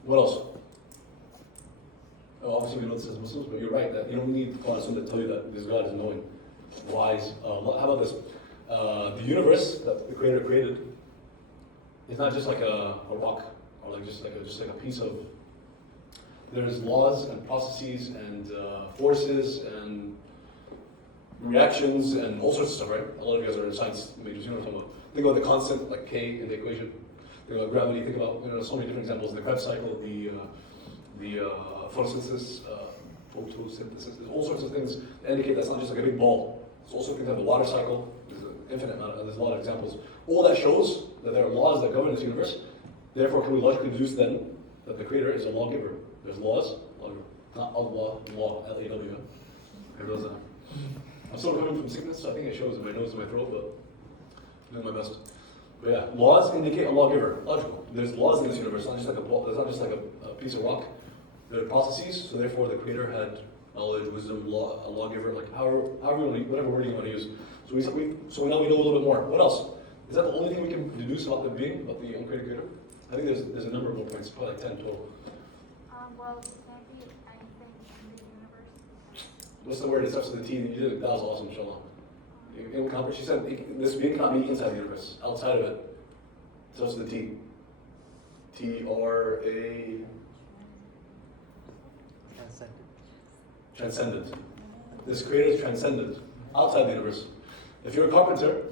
What else? Obviously, we know this as Muslims, but you're right that you don't need Quran to tell you that this God is knowing, wise. How about this? The universe that the Creator created is not just like a rock or like just like a piece of. There's laws and processes and forces and reactions and all sorts of stuff, right? A lot of you guys are in science majors. You know what I'm talking about. Think about the constant like K in the equation. Think about gravity. Think about so many different examples. The Krebs cycle, the photosynthesis, photosynthesis. There's all sorts of things that indicate that's not just like a big ball. There's also things like the water cycle. There's an infinite amount. There's a lot of examples. All that shows that there are laws that govern this universe. Therefore, can we logically deduce then that the Creator is a lawgiver? There's laws, not Allah, law, L-A-W. I realize that. I'm still recovering from sickness, so I think it shows in my nose and my throat, but I'm doing my best. But yeah, laws indicate a lawgiver. Logical. There's laws in this universe. It's not just like a ball. It's not just like a piece of rock. There are processes. So therefore, the Creator had knowledge, wisdom, law, a lawgiver. Like however whatever wording you want to use. So now we know a little bit more. What else? Is that the only thing we can deduce about the being, about the uncreated Creator? I think there's a number of more points, probably like 10 total. Well, it can't be anything in the universe. What's the word? It starts with the T. You did it. That was awesome, inshallah. She said this being cannot be inside the universe. Outside of it, it starts with the T. T-R-A... Transcendent. This Creator is transcendent. Outside the universe. If you're a carpenter,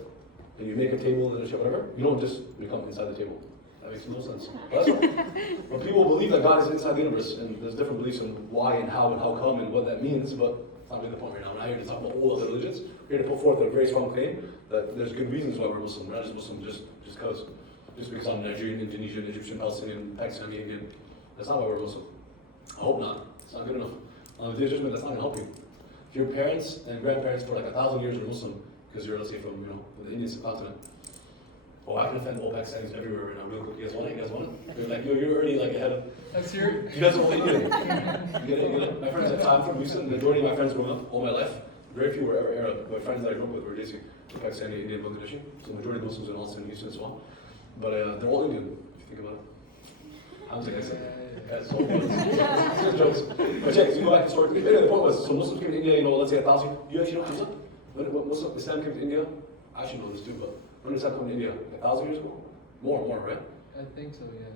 and you make a table and whatever, you don't just become inside the table. That makes no sense. But people believe that God is inside the universe, and there's different beliefs on why and how come and what that means, but that's not really the point right now. We're not here to talk about all other religions. We're here to put forth a very strong claim that there's good reasons why we're Muslim. We're not just Muslim just because I'm Nigerian, Indonesian, Egyptian, Palestinian, Pakistani, Indian. That's not why we're Muslim. I hope not. It's not good enough. On the day of judgment, that's not going to help you. If your parents and grandparents for like 1,000 years were Muslim, because you're, let's say, from the Indian subcontinent, oh, I can offend all Pakistanis everywhere right now. Real quick, you guys want it? You guys want it? You're like, you're already like ahead of. That's your. You guys want Indian? You get it? You get it? My friends, I'm from Houston. The majority of my friends growing up all my life, very few were ever Arab. My friends that I grew up with were basically Pakistani, Indian, Bangladeshi. So the majority of Muslims in Austin, Houston as well. But they're all Indian, if you think about it. I was like, I said. Yeah, so good jokes. But check, you go back historically. Anyway, the point was, so Muslims came to India, let's say 1,000. You actually know Hamza? When Muslim Islam came to India, I should know this too, but when did Islam come to India? 1,000 years ago? More, right? I think so, yeah.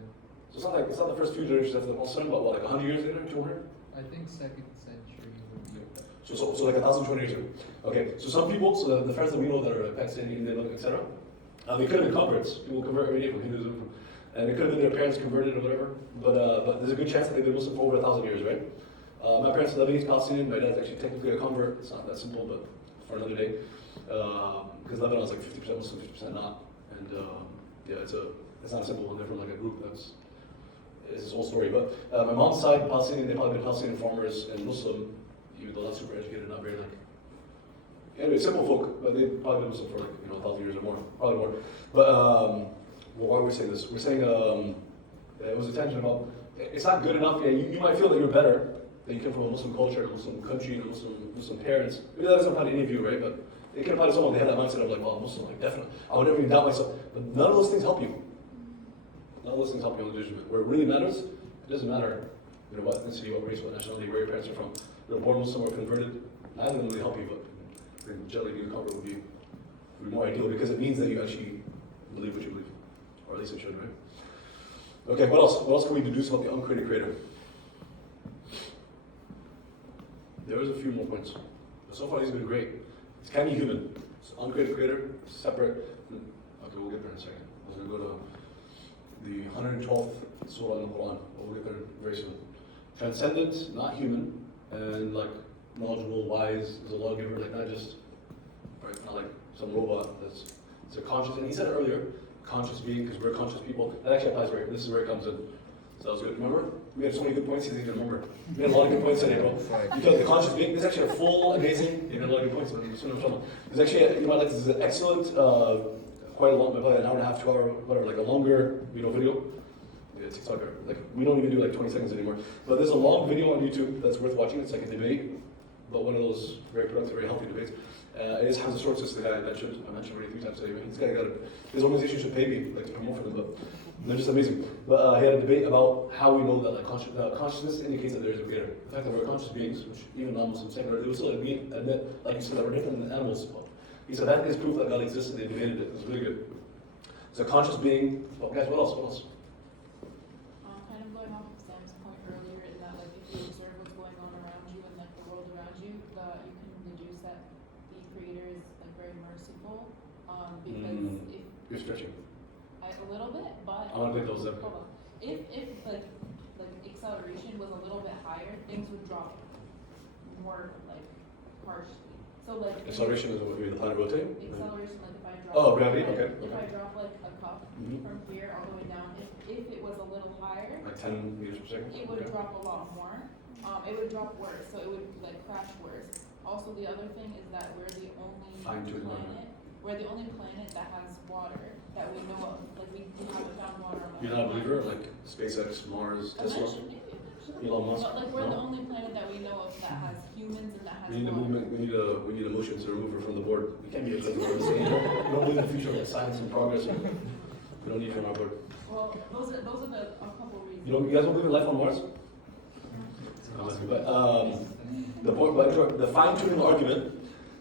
So it's not the first few generations after the Prophet, but what, like 100 years later, 200? I think 2nd century would be. So like 1,020 years ago. Okay, so some people, so the friends that we know that are Pakistani, Indian, etc., they could have been converts. People convert every day from Hinduism, and it could have been their parents converted or whatever. But there's a good chance that they've been Muslim for over 1,000 years, right? My parents are Lebanese, Palestinian. My dad's actually technically a convert. It's not that simple, but for another day. Because Lebanon is like 50% Muslim, 50% not, and yeah, it's not simple. And they're from like a group it's this whole story. But my mom's side, Palestinian, they've probably been Palestinian farmers and Muslim, even though not super educated, not very like. Anyway, simple folk, but they've probably been Muslim for like 1,000 years or more, probably more. But well, why are we saying this? We're saying it was a tangent about it's not good enough. Yeah, you might feel that you're better, that you come from a Muslim culture, a Muslim country, Muslim parents. Maybe that doesn't apply to any of you, right? But it can apply to someone. They have that mindset of like, well, I'm Muslim, like definitely. I would never even doubt myself. But none of those things help you. None of those things help you on the judgment. Where it really matters, it doesn't matter, what ethnicity, what race, what nationality, where your parents are from. You're born Muslim or converted. Neither of them really help you, but generally being a convert would be more ideal because it means that you actually believe what you believe, or at least it should, right? Okay, what else? What else can we deduce about the uncreated Creator? There is a few more points. But so far, these have been great. It can be human. So uncreated Creator, separate. Okay, we'll get there in a second. I was going to go to the 112th surah in the Quran. We'll get there very soon. Transcendent, not human, and like knowledgeable, wise, is a lawgiver, like not just, right, not like some robot that's it's a conscious, and he said earlier, conscious being, because we're conscious people. That actually applies right. This is where it comes in. So that was good. Remember? We had so many good points, you didn't even remember. We had a lot of good points today, bro. Because the conscious being, this is actually a full, amazing, you had a lot of good points. There's actually, you might like this, is an excellent, quite a long, probably an hour and a half, 2 hour, whatever, like a longer, video. Yeah, TikToker. Like, we don't even do like 20 seconds anymore. But there's a long video on YouTube that's worth watching. It's like a debate, but one of those very productive, very healthy debates. It is Hamza Shorts, the guy I mentioned already 3 times today. This guy his organization should pay me like to promote for them, but they're just amazing. But he had a debate about how we know that like consciousness indicates that there is a creator. The fact that we're conscious beings, which even non-Muslims secular, they would still admit, like you said, that we're different than animals. He said that is proof that God exists, and they debated it. It was really good. So conscious being. Oh, guys, what else? Kind of going off of Sam's point earlier, in that like if you observe what's going on around you and like the world around you, you can deduce that the Creator is like very merciful. Because if You're stretching. a little bit, but I want to take those up. hold on. If like acceleration was a little bit higher, things would drop more like harshly. So like Acceleration is what we the planet rotating? acceleration, like if I drop Oh, gravity, okay. if I drop like a cup from here all the way down, if it was a little higher, Like 10 meters per second? it would drop a lot more. It would drop worse, so it would like crash worse. Also, the other thing is that we're the only Fine-tuning planet. We're the only planet that has water that we know of. Like we haven't found water on You're not a believer? Like SpaceX, Mars, Tesla, Eventually, Elon Musk? but like we're the No? only planet that we know of that has humans and that has We need a water. movement, we need a motion to remove her from the board. We can't be a good board. You don't believe in the future of like science and progress. We don't need her on our board. Well, those are a couple reasons. You guys don't believe in life on Mars? But the point, but the fine-tuning argument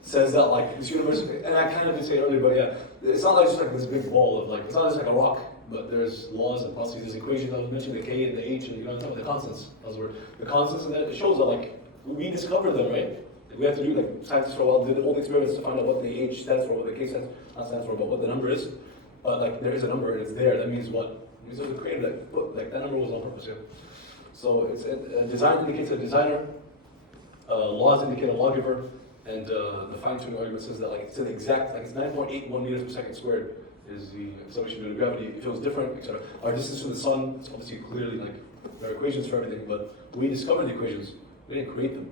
says that like this universe, and I kind of did say it earlier, but yeah, it's not like just like this big ball of like, it's not just like a rock, but there's laws and processes, equations. I was mentioning the K and the H, and you know, the constants. Those were the constants, and then it shows that like we discovered them, right? We have to do like scientists for a while did all the experiments to find out what the H stands for, what the K stands for, but what the number is. But like there is a number and it's there. That means what? It means there's a creator that put like that number was on purpose. Yeah. So it's a design indicates a designer. Laws indicate a lawgiver, and the fine-tuning argument says that like it's an exact, like it's 9.81 meters per second squared is the acceleration due to gravity. If it was different, etc. Our distance to the sun, it's obviously clearly like there are equations for everything, but we discovered the equations. We didn't create them.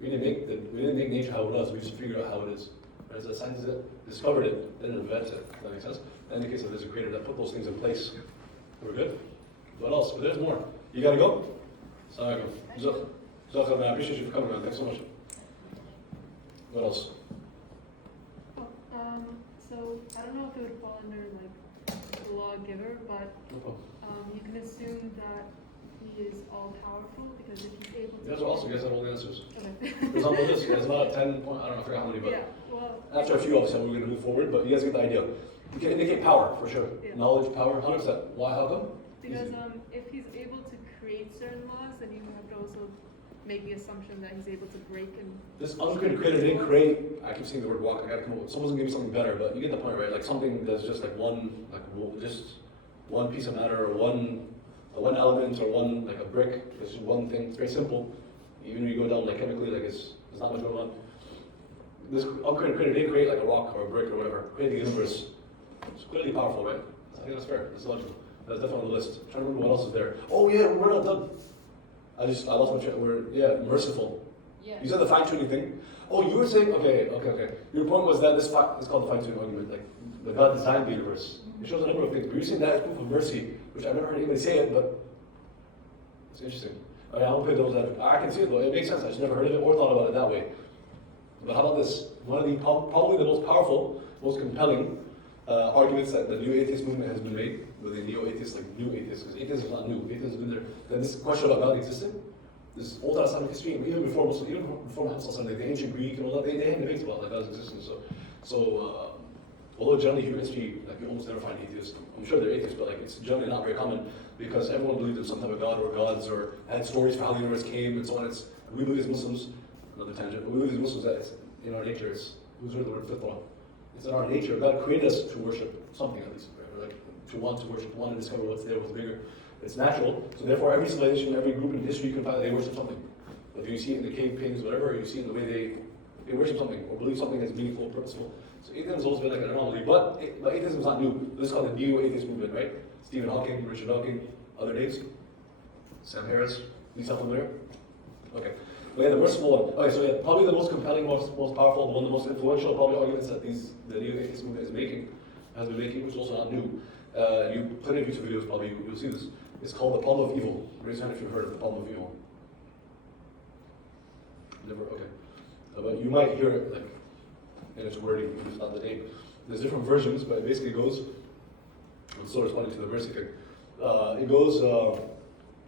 We didn't make nature how it was. We just figured out how it is. As the scientists discovered it, they didn't invent it. Does that make sense? That indicates that there's a creator that put those things in place. We're good. What else? But there's more. You gotta go. Assalamu alaikum. I appreciate you for coming, man. Thanks so much. What else? So I don't know if it would fall under like the lawgiver, but No problem. you can assume that he is all powerful because if he's able to. You guys are also, you guys have all the answers. Okay. For example, this, there's about a 10 point, I don't know, I forgot how many, but Yeah. Well. after a few, obviously, we're going to move forward, but you guys get the idea. You can indicate power, for sure. Yeah. Knowledge, power, 100%. Why, how come? Because Easy. if he's able to create certain laws, then you have to also make the assumption that he's able to break and. This uncreated creator didn't create, I keep saying the word walk, I gotta come up with, someone's gonna give me something better, but you get the point, right? Like something that's just like just one piece of matter, or one element, or one, like a brick, it's just one thing, it's very simple. Even when you go down like chemically, like there's not much going on. This uncreated creator didn't create like a rock or a brick or whatever, create the universe. It's clearly powerful, right? I think that's fair, that's logical. That's definitely on the list. I'm trying to remember what else is there. Oh yeah, we're not done. I lost my track. Merciful. Yeah. You said the fine-tuning thing. Oh, you were saying, okay. Your point was that it's called the fine-tuning argument, like the God designed the universe. It shows a number of things, but you're saying that as proof of mercy, which I've never heard anybody say it, but it's interesting. Okay, I won't play those advocates. I can see it though, it makes sense. I just never heard of it or thought about it that way. But how about this? One of the, probably the most powerful, most compelling arguments that the new atheist movement has been made, with the neo-atheists, like new atheists, because atheism is not new, atheism has been there. Then this question about God existing, this old Islamic history, even before Muslim, even before Muhammad, like the ancient Greek and all that, they had debates about like God's existence. So although generally human history, like you almost never find atheists. I'm sure they're atheists, but like it's generally not very common because everyone believed in some type of God or gods or had stories for how the universe came and so on. We believe as Muslims, another tangent, but we believe as Muslims that it's in our nature. Who's heard the word fitra? It's in our nature. God created us to worship something at least, right? Like to want to worship, want to discover what's there, what's bigger. It's natural. So therefore, every civilization, every group in history, you can find that they worship something. If you see it in the cave paintings, whatever, or you see it in the way they worship something or believe something that's meaningful, purposeful. So atheism has always been like an anomaly, but atheism is not new. This is called the neo-atheist movement, right? Stephen Hawking, Richard Dawkins, other names. Sam Harris, Lisa familiar? Okay. But yeah, the merciful one. Okay, so yeah, probably the most compelling, most powerful, the one of the most influential probably arguments that the neo-atheist movement has been making, which is also not new. You plenty of YouTube videos probably you'll see this. It's called the palm of evil. Raise your hand if you've heard of the palm of evil. Never. Okay. But you might hear it like in its wording, it's not the name. There's different versions, but it basically goes. I'm still responding to the mercy thing. It goes. Well,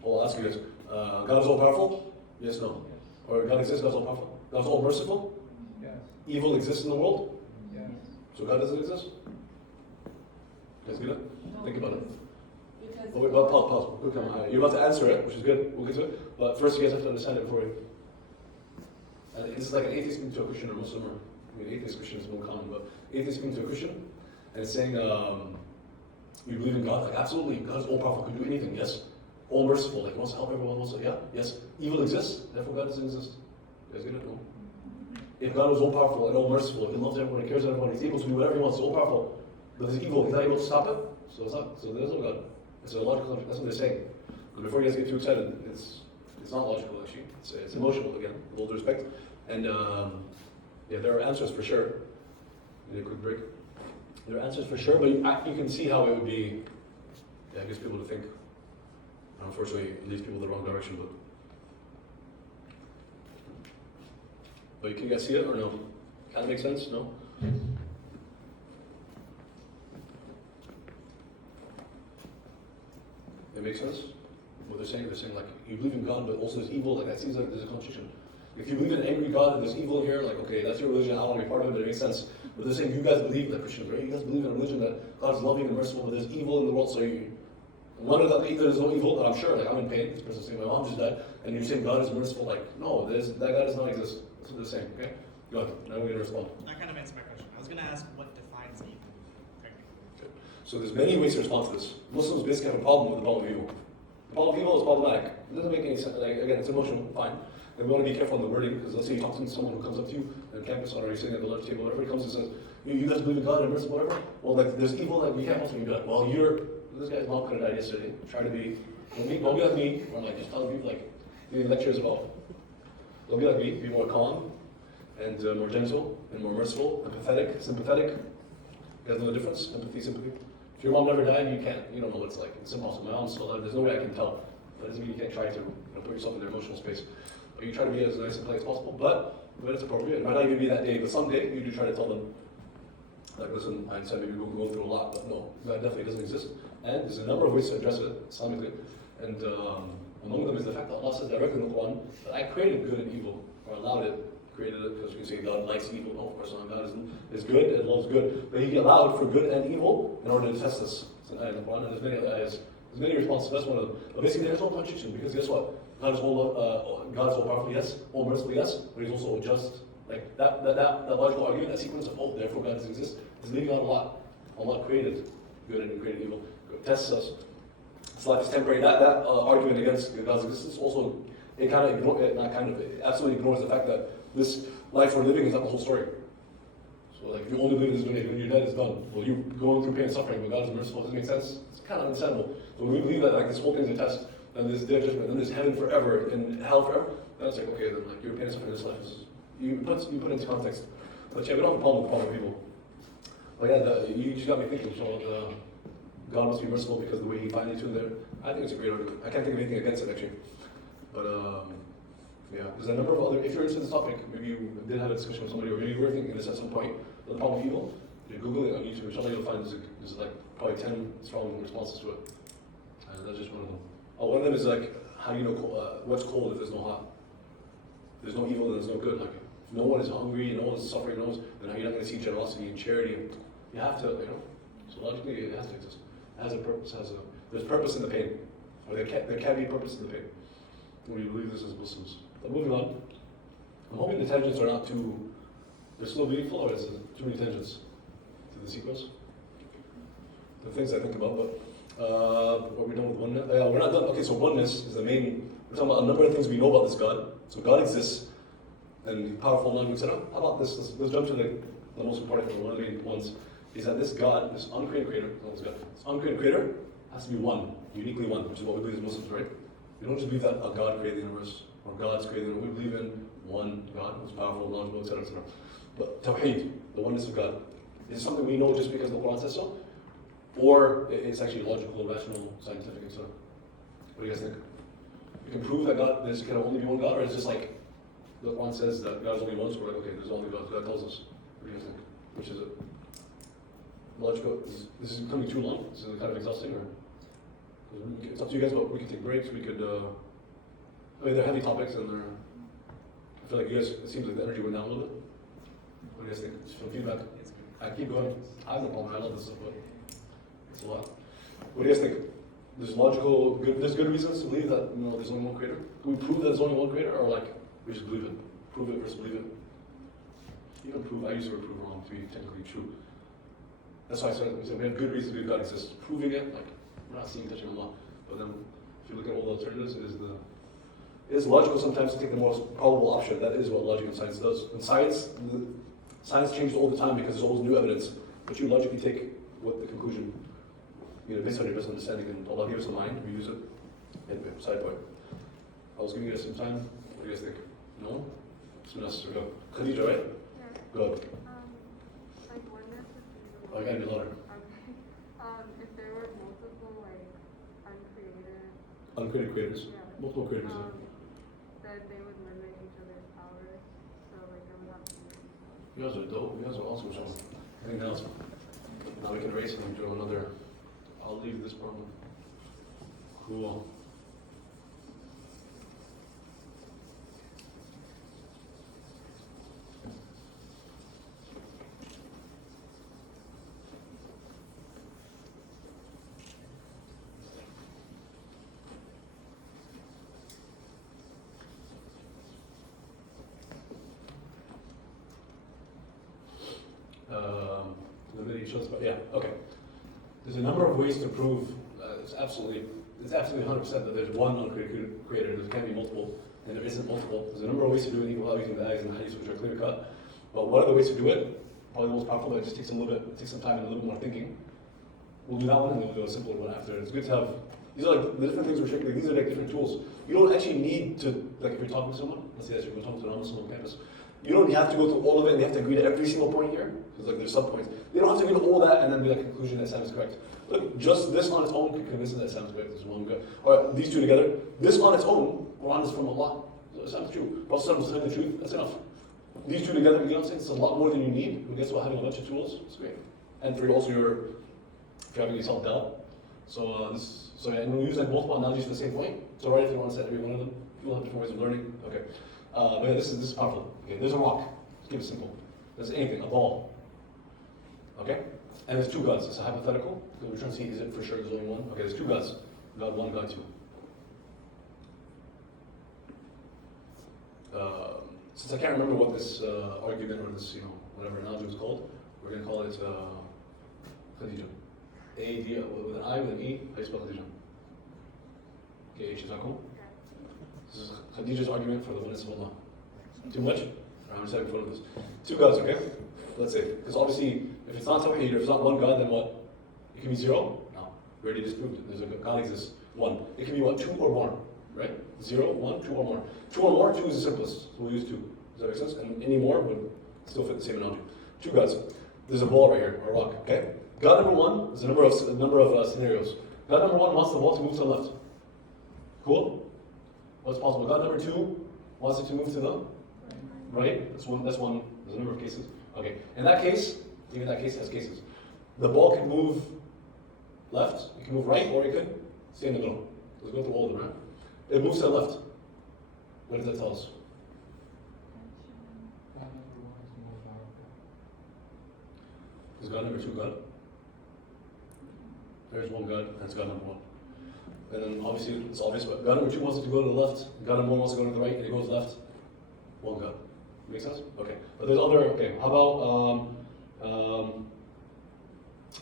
I'll ask you guys. God is all powerful? Yes, no. Or God exists, God's all powerful. God's all merciful? Yes. Evil exists in the world? Yes. So God doesn't exist? You guys get it? No, Think about it. Because Oh, wait, well, pause. Quick time. You're about to answer it, which is good. We'll get to it. But first, you guys have to understand it before we. It's like an atheist speaking to a Christian or Muslim, or atheist Christian is more common, but atheist speaking to a Christian, and it's saying, you believe in God? Like, absolutely. God is all powerful, can do anything, yes. All merciful, like, wants to help everyone, yes. Evil exists, therefore God doesn't exist. You guys get it? No? If God was all powerful and all merciful, He loves everyone, He cares about everyone, He's able to do whatever He wants, He's all powerful, but He's evil, He's not able to stop it, so it's not. So there's no God. It's a logical. That's what they're saying. But before you guys get too excited, it's not logical actually. It's emotional again, with all due respect. And yeah, there are answers for sure. Need a quick break. There are answers for sure, but you can see how it would be, yeah, it gets people to think. Unfortunately, it leads people in the wrong direction, but you can guys see it or no? Kind of make sense? No? It makes sense? What they're saying like, you believe in God, but also there's evil, like that seems like there's a contradiction. If you believe in an angry God and there's evil here, like, okay, that's your religion, I don't want to be part of it, but it makes sense. But they're saying you guys believe, like Christians, right? You guys believe in a religion that God is loving and merciful, but there's evil in the world, so you wonder that either there's no evil, but I'm sure, like, I'm in pain, this person's saying my mom just died, and you're saying God is merciful, like, no, that God does not exist. That's what they're saying, okay? Go ahead, now we're going to respond. That kind of answers my question. I was going to ask what defines evil. Okay. Okay. So there's many ways to respond to this. Muslims basically have a problem with the problem of evil. The problem of evil is problematic. It doesn't make any sense. Like, again, it's emotional, fine. And we want to be careful on the wording, because let's say you talk to someone who comes up to you on campus or you're sitting at the lunch table, whatever, he comes and says, you guys believe in God and mercy, whatever? Well, like, there's evil, like, you can't also be like, well, this guy's mom could have died yesterday. Try to be, don't be like me, or like, just telling people, like, giving lectures about, don't be like me, be more calm, and more gentle, and more merciful, empathetic, sympathetic. You guys know the difference? Empathy, sympathy. If your mom never died, you don't know what it's like. It's impossible. My mom's still alive. There's no way I can tell. That doesn't mean you can't try to put yourself in their emotional space. Or you try to be as nice and polite as possible, but when it's appropriate, it might not even be that day, but someday you do try to tell them, like, listen, I understand maybe we'll go through a lot, but no, that definitely doesn't exist. And there's a number of ways to address it Islamically. And among them is the fact that Allah says directly in the Quran that I created good and evil, or allowed it, created it, because you can say God likes evil. No, of course not. God is good and loves good. But He allowed for good and evil in order to test us. It's an ayah in the Quran, and there's many other ayahs. There's many responses. That's one of them. But basically, there's no contradiction, because guess what? God is all powerful, yes, all merciful, yes, but He's also just. Like that logical argument, that sequence of therefore God doesn't exist, is leaving out a lot. Allah created good and created evil. Tests us. It's like it's temporary. That argument against God's existence also it absolutely ignores the fact that this life we're living is not the whole story. So like if you only live in this dunya, when you're dead, it's done. Well, you're going through pain and suffering, but God is merciful. Does it make sense? It's kind of understandable. So when we believe that like this whole thing's a test, then there's day of judgment, then there's heaven forever and hell forever, then it's like okay, then like your pain and suffering in this life is you put into context. But yeah, we don't have a problem with the problem of people. But yeah, you just got me thinking. So God must be merciful because of the way He finally tuned there. I think it's a great argument. I can't think of anything against it actually. But yeah, there's a number of other. If you're into this topic, maybe you did have a discussion with somebody, or maybe you were thinking this at some point. The problem of evil. You Google it on YouTube. Inshallah, you'll find there's like probably 10 strong responses to it. And that's just one of them. Oh, one of them is like, how do you know what's cold if there's no hot? If there's no evil, then there's no good. Like, if no one is hungry, no one is suffering, then how you're not going to see generosity and charity. You have to, So logically, it has to exist. It has a purpose. There's purpose in the pain, or there can be purpose in the pain. We believe this as Muslims. But moving on, I'm hoping the tangents are not too. They're still meaningful, or is it too many tangents to the sequence? The things I think about, but are we done with oneness? We're not done. Okay, so oneness is the main. We're talking about a number of things we know about this God. So God exists, and He's powerful, knowing, etc. How about this? Let's jump to the most important one. One of the main ones is that this God, this uncreated Creator, this uncreated Creator has to be one, uniquely one, which is what we believe as Muslims, right? We don't just believe that a God created the universe, or God's created the universe. We believe in one God who's powerful, knowledgeable, etc., etc. But Tawheed, the oneness of God, is it something we know just because the Quran says so? Or it's actually logical, rational, scientific, etc.? What do you guys think? You can prove that God, there can only be one God, or it's just like the Quran says that God is only one, so we're like, okay, there's only God. God tells us. What do you guys think? Which is it? Logical. This is becoming too long? This is kind of exhausting, or? It's up to you guys, but we can take breaks, we could, they're heavy topics, and I feel like you guys, it seems like the energy went down a little bit. What do you guys think? Just from feedback. I keep going. I have no problem, I love this stuff, but it's a lot. What do you guys think? There's good reasons to believe that there's only one creator? Can we prove that there's only one creator, or like, we just believe it? Prove it versus believe it? Even prove, I use the word prove wrong to be technically true. That's why I said we have good reasons to believe God exists. Proving it, like, we're not seeing, touching Allah. But then, if you look at all the alternatives, it is logical sometimes to take the most probable option. That is what logic and science does. In science changes all the time because there's always new evidence. But you logically take what the conclusion, based on your best understanding, and Allah gives us a mind, we use it. Anyway, side point. I was giving you guys some time. What do you guys think? No? Let's go. Khadija, right? Yeah. Go. Like oneness would be the Oh, I gotta be louder. Okay. If there were multiple like uncreated, Uncreated creators. yeah, Multiple creators. that they would limit each other's powers. So like there would have to be. You guys are dope. You guys are awesome. So, anything else? Now we can race and do another. I'll leave this problem. Cool. Limit each other's, but yeah, okay. There's a number of ways to prove it's absolutely 100% that there's one uncreated creator. There can be multiple, and there isn't multiple. There's a number of ways to do it, even without using the ayahs and the hadiths, which are clear cut. But one of the ways to do it, probably the most powerful, but it just takes some time and a little bit more thinking. We'll do that one, and then we'll do a simpler one after. It's good to have. These are like the different things we're sharing. Like, these are like different tools. You don't actually need to, like, if you're talking to someone, let's say that you're talking to a non-Muslim on campus. You don't have to go through all of it and you have to agree to every single point here. Because like there's sub points. You don't have to agree to all that and then be like conclusion that Islam is correct. Look, just this on its own can convince us that Islam is correct. This one good. Or these two together. This on its own, Quran is from Allah. So Islam is true. Prophet is telling the truth. That's enough. These two together, you know what I'm saying? It's a lot more than you need. I guess about having a bunch of tools. It's great. And for also if you're having yourself doubt. So yeah, and we use like multiple analogies for the same point. So right if you want to set every one of them, you'll have different ways of learning. Okay. But yeah, this is powerful. Okay, there's a rock. Let's keep it simple. There's anything, a ball. Okay? And there's two gods. It's a hypothetical. Because we're trying to see, is it for sure there's only one? Okay, there's two gods. God one, God two. Since I can't remember what this argument or this, whatever analogy was called, we're going to call it Khadija. A-D, with an I, with an E, how do you spell Khadija? K-H, is that cool? This is Khadija's argument for the oneness of Allah. Too much? I'm just having fun with this. Two gods, okay? Let's say. Because obviously, if it's not Tawheed, if it's not one God, then what? It can be zero? No. We already disproved it. There's a God exists. One. It can be what? Two or more. Right? 0, 1, 2 or more. 2 or more, 2 is the simplest. So we'll use 2. Does that make sense? And any more would still fit the same analogy. Two gods. There's a ball right here, or a rock, okay? God number one is a number of scenarios. God number one wants the ball to move to the left. Cool? What's possible? God number two wants it to move to the right. That's one. There's a number of cases. Okay. In that case, even that case has cases. The ball can move left, it can move right, or it could stay in the middle. Let's go through all of them, right? It moves to the left. What does that tell us? God number one is more powerful. Is God number two God? There's one God, and it's God number one. And then obviously it's obvious, but God number two wants it to go to the left, God number one wants to go to the right, and it goes left. One God. Make sense? Okay. But there's other, okay, how about,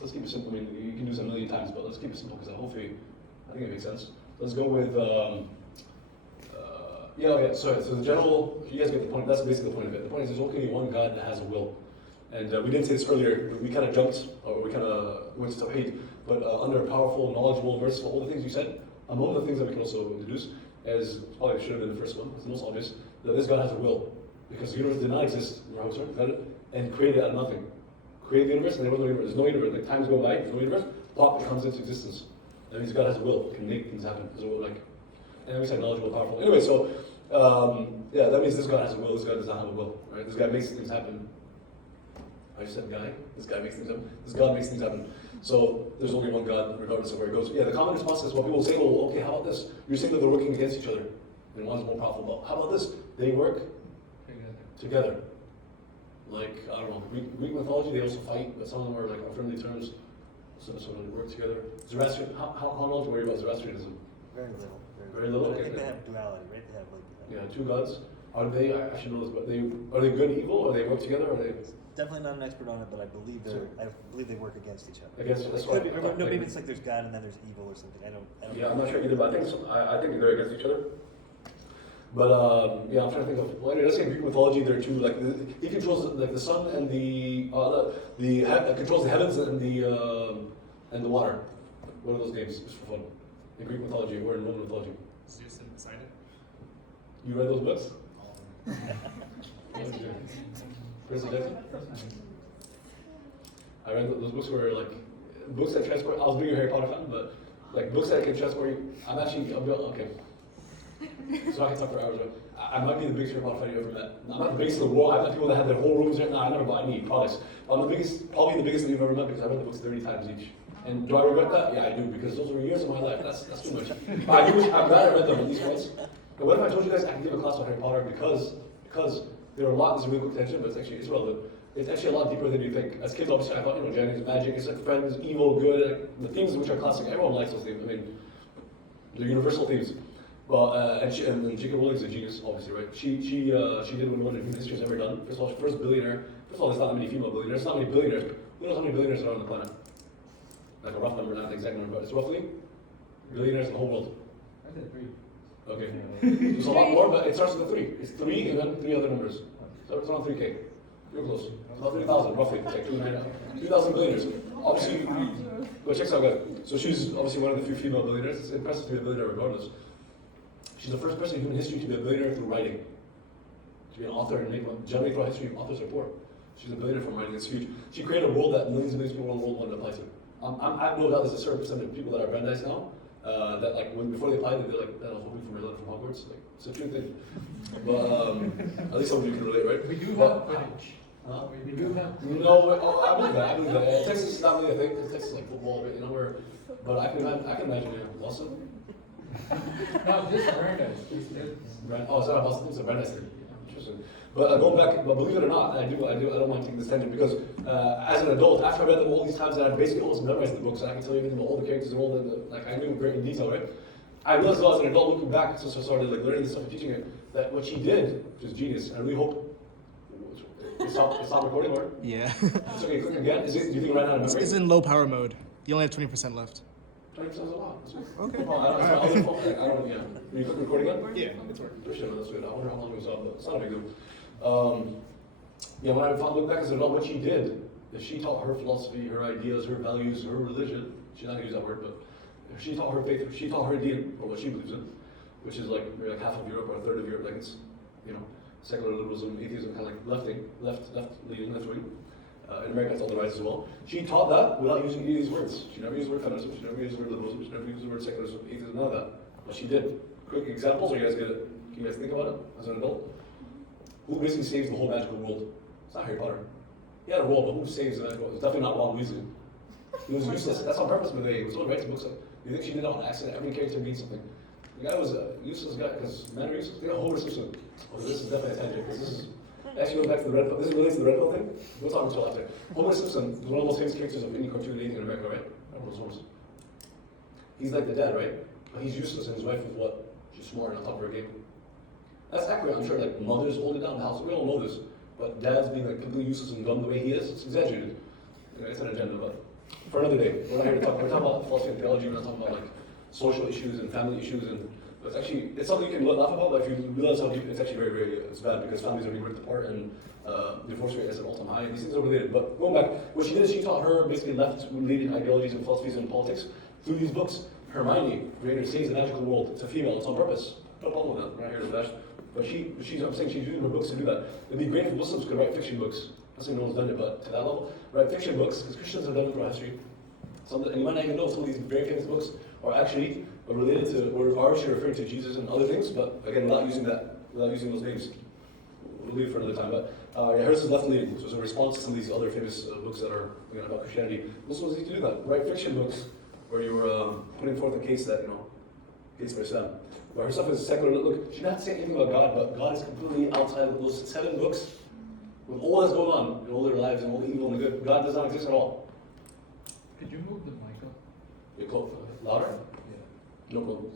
let's keep it simple. I mean, you can do this a million times, but let's keep it simple because hopefully, I think it makes sense. Let's go with, sorry. So the general, you guys get the point. That's basically the point of it. The point is there's only one God that has a will. And we didn't say this earlier. We kind of jumped, or we kind of went to Tawheed. But under powerful, knowledgeable, merciful, all the things you said, among the things that we can also deduce, as probably should have been the first one, it's the most obvious, that this God has a will. Because the universe did not exist, and created out of nothing. Created the universe, and there was no universe. There's no universe. Like times go by, there's no universe, pop, it comes into existence. That means God has a will, can make things happen. Is what like. And then we said knowledgeable, powerful. Anyway, so that means this God has a will. This God does not have a will, right? This guy makes things happen. I just said guy. This guy makes things happen. This God makes things happen. So there's only one God, regardless of where it goes. Yeah, the common response is, well, people say, well, okay, how about this? You're saying that they're working against each other, and one's more powerful. But how about this? They work together. Like, I don't know, Greek mythology, they also fight, but some of them are like on friendly terms. So they work together. Zoroastrian, how long to worry about Zoroastrianism? Very little. Very little. But I Okay. think they have duality, right? They have like. Yeah, two gods. Are they? I should know this, but are they good, evil, or they work together, or are they Definitely not an expert on it, but I believe they work against each other. against? That's Could be, what. no, maybe it's like there's God and then there's evil or something. I don't Yeah, know. I'm not sure either, but I think they're against each other. But I'm trying to think of. Well, anyway, let's say in Greek mythology, there are two. Like he controls like the sun and controls the heavens and the water. What are those names? Just for fun. In Greek mythology or in Roman mythology. Zeus and Poseidon. You read those books? All of them. President. I read those books were like books that transport. I was a bigger Harry Potter fan, but like books that can transport you. Okay. So I can talk for hours. I might be the biggest Harry Potter fan you ever met. I'm not the biggest in the world. I've met people that have their whole rooms right now. I never bought any products. But I'm the biggest, probably the biggest that you've ever met because I read the books 30 times each. And do I regret that? Yeah, I do, because those were years of my life. That's too much. But I'm glad I read them at least once. But what if I told you guys I could give a class on Harry Potter because there are a lot, there's a really good potential, but it's relevant. It's actually a lot deeper than you think. As kids, obviously, I thought, Johnny's magic, it's like friends, evil, good, the themes which are classic. Everyone likes those themes. I mean, they're universal themes. But and J.K. Rowling's a genius, obviously, right? She did what no one in human history has ever done. First of all, first billionaire. First of all, there's not many female billionaires. There's not many billionaires. Who knows how many billionaires there are on the planet? Like a rough number, not the exact number, but it's roughly billionaires in the whole world. I said 3. Okay. There's a lot more, but it starts with a 3. It's 3 and then 3 other numbers. So it's around 3K. You're close. It's about 3,000, roughly. It's like 2,000 billionaires. Obviously, go check this out, guys. So she's obviously one of the few female billionaires. It's impressive to be a billionaire regardless. She's the first person in human history to be a billionaire through writing. To be an author and make money. Generally throughout history, authors are poor. She's a billionaire from writing. It's huge. She created a world that millions and millions of people around the world want to apply to. I have no doubt there's a certain percentage of people that are Brandeis now that like before they applied, they're like, I was hoping for a letter from Hogwarts. Like, it's a true thing. But at least some of you can relate, right? We do have Quidditch. We do have. No, I believe that. I believe that. Texas is not really a thing. Texas is like football, right? But I can imagine Boston. No, just Brandeis. Oh, it's not a Boston. It's a Brandeis thing. Interesting. But going back, but believe it or not, I don't mind taking this tangent because as an adult, after I read them all these times, and I basically almost memorized the books, and I can tell you everything about all the characters and all like I knew in great detail, right? I realized as an adult, looking back, since I started like learning this stuff and teaching it, that what she did, which is genius, and I really hope it's not recording, or? Yeah. It's okay. Click again. Do you think right now? It's in low power mode. You only have 20% left. 20% is a lot. Okay. Oh, I don't. Yeah. You click recording again? Yeah, it's working. Appreciate it. That's good. I wonder how long it was on, but it's not a big deal. Yeah, when I look back as an adult, what she did is she taught her philosophy, her ideas, her values, her religion. She's not gonna use that word, but she taught her faith. She taught her deen, or what she believes in, which is like maybe like half of Europe or a third of Europe. Like it's, secular liberalism, atheism, kind of like left wing. In America, it's on the rise as well. She taught that without using any of these words. She never used the word feminism. She never used the word liberalism. She never used the word secularism, atheism, none of that. But she did. Quick examples, or you guys get it? Can you guys think about it as an adult? Who basically saves the whole magical world? It's not Harry Potter. He had a role, but who saves the magical world? It's definitely not Ron Weasley. He was useless. That's on purpose, but he was someone writes books. You think she did that on accident? Every character means something. The guy was a useless guy because men are useless. Think of Homer Simpson. Oh, this is definitely a tangent because this is actually goes back to the red pill. This relates to the red pill thing. We'll talk until after. Homer Simpson is one of the most famous characters of any cartoon in America, right? Everyone knows Homer Simpson. He's like the dad, right? But he's useless, and his wife is what? She's smart and on top of her game. That's accurate. I'm sure like mothers holding down the house. We all know this. But dads being like completely useless and dumb the way he is, it's exaggerated. It's an agenda, but for another day. We're not here to talk. We're talking about philosophy and theology. We're not talking about like social issues and family issues, and it's something you can laugh about. But if you realize how deep, it's actually very, very it's bad because families are being ripped apart and divorce rate is at an all-time high. These things are related. But going back, what she did is she taught her basically left-leaning ideologies and philosophies and politics through these books. Hermione, creator, saves the magical world. It's a female. It's on purpose. No problem with that. We're not here to bash. But I'm saying she's using her books to do that. It'd be great if Muslims could write fiction books. I'm not saying no one's done it, but to that level, write fiction books, because Christians have done it throughout history. And you might not even know some of these very famous books are actually related to, or are actually referring to Jesus and other things, but again, without using those names. We'll leave it for another time. But hers is left leaning, so it's a response to some of these other famous books that are about Christianity. Muslims need to do that. Write fiction books where you're putting forth a case that, case for Islam. But her stuff is secular. Look, she didn't have to say anything about God, but God is completely outside of those 7 books. With all that's going on in all their lives and all the evil and the good, God does not exist at all. Could you move the mic up? You're close. Louder? Yeah. No problem.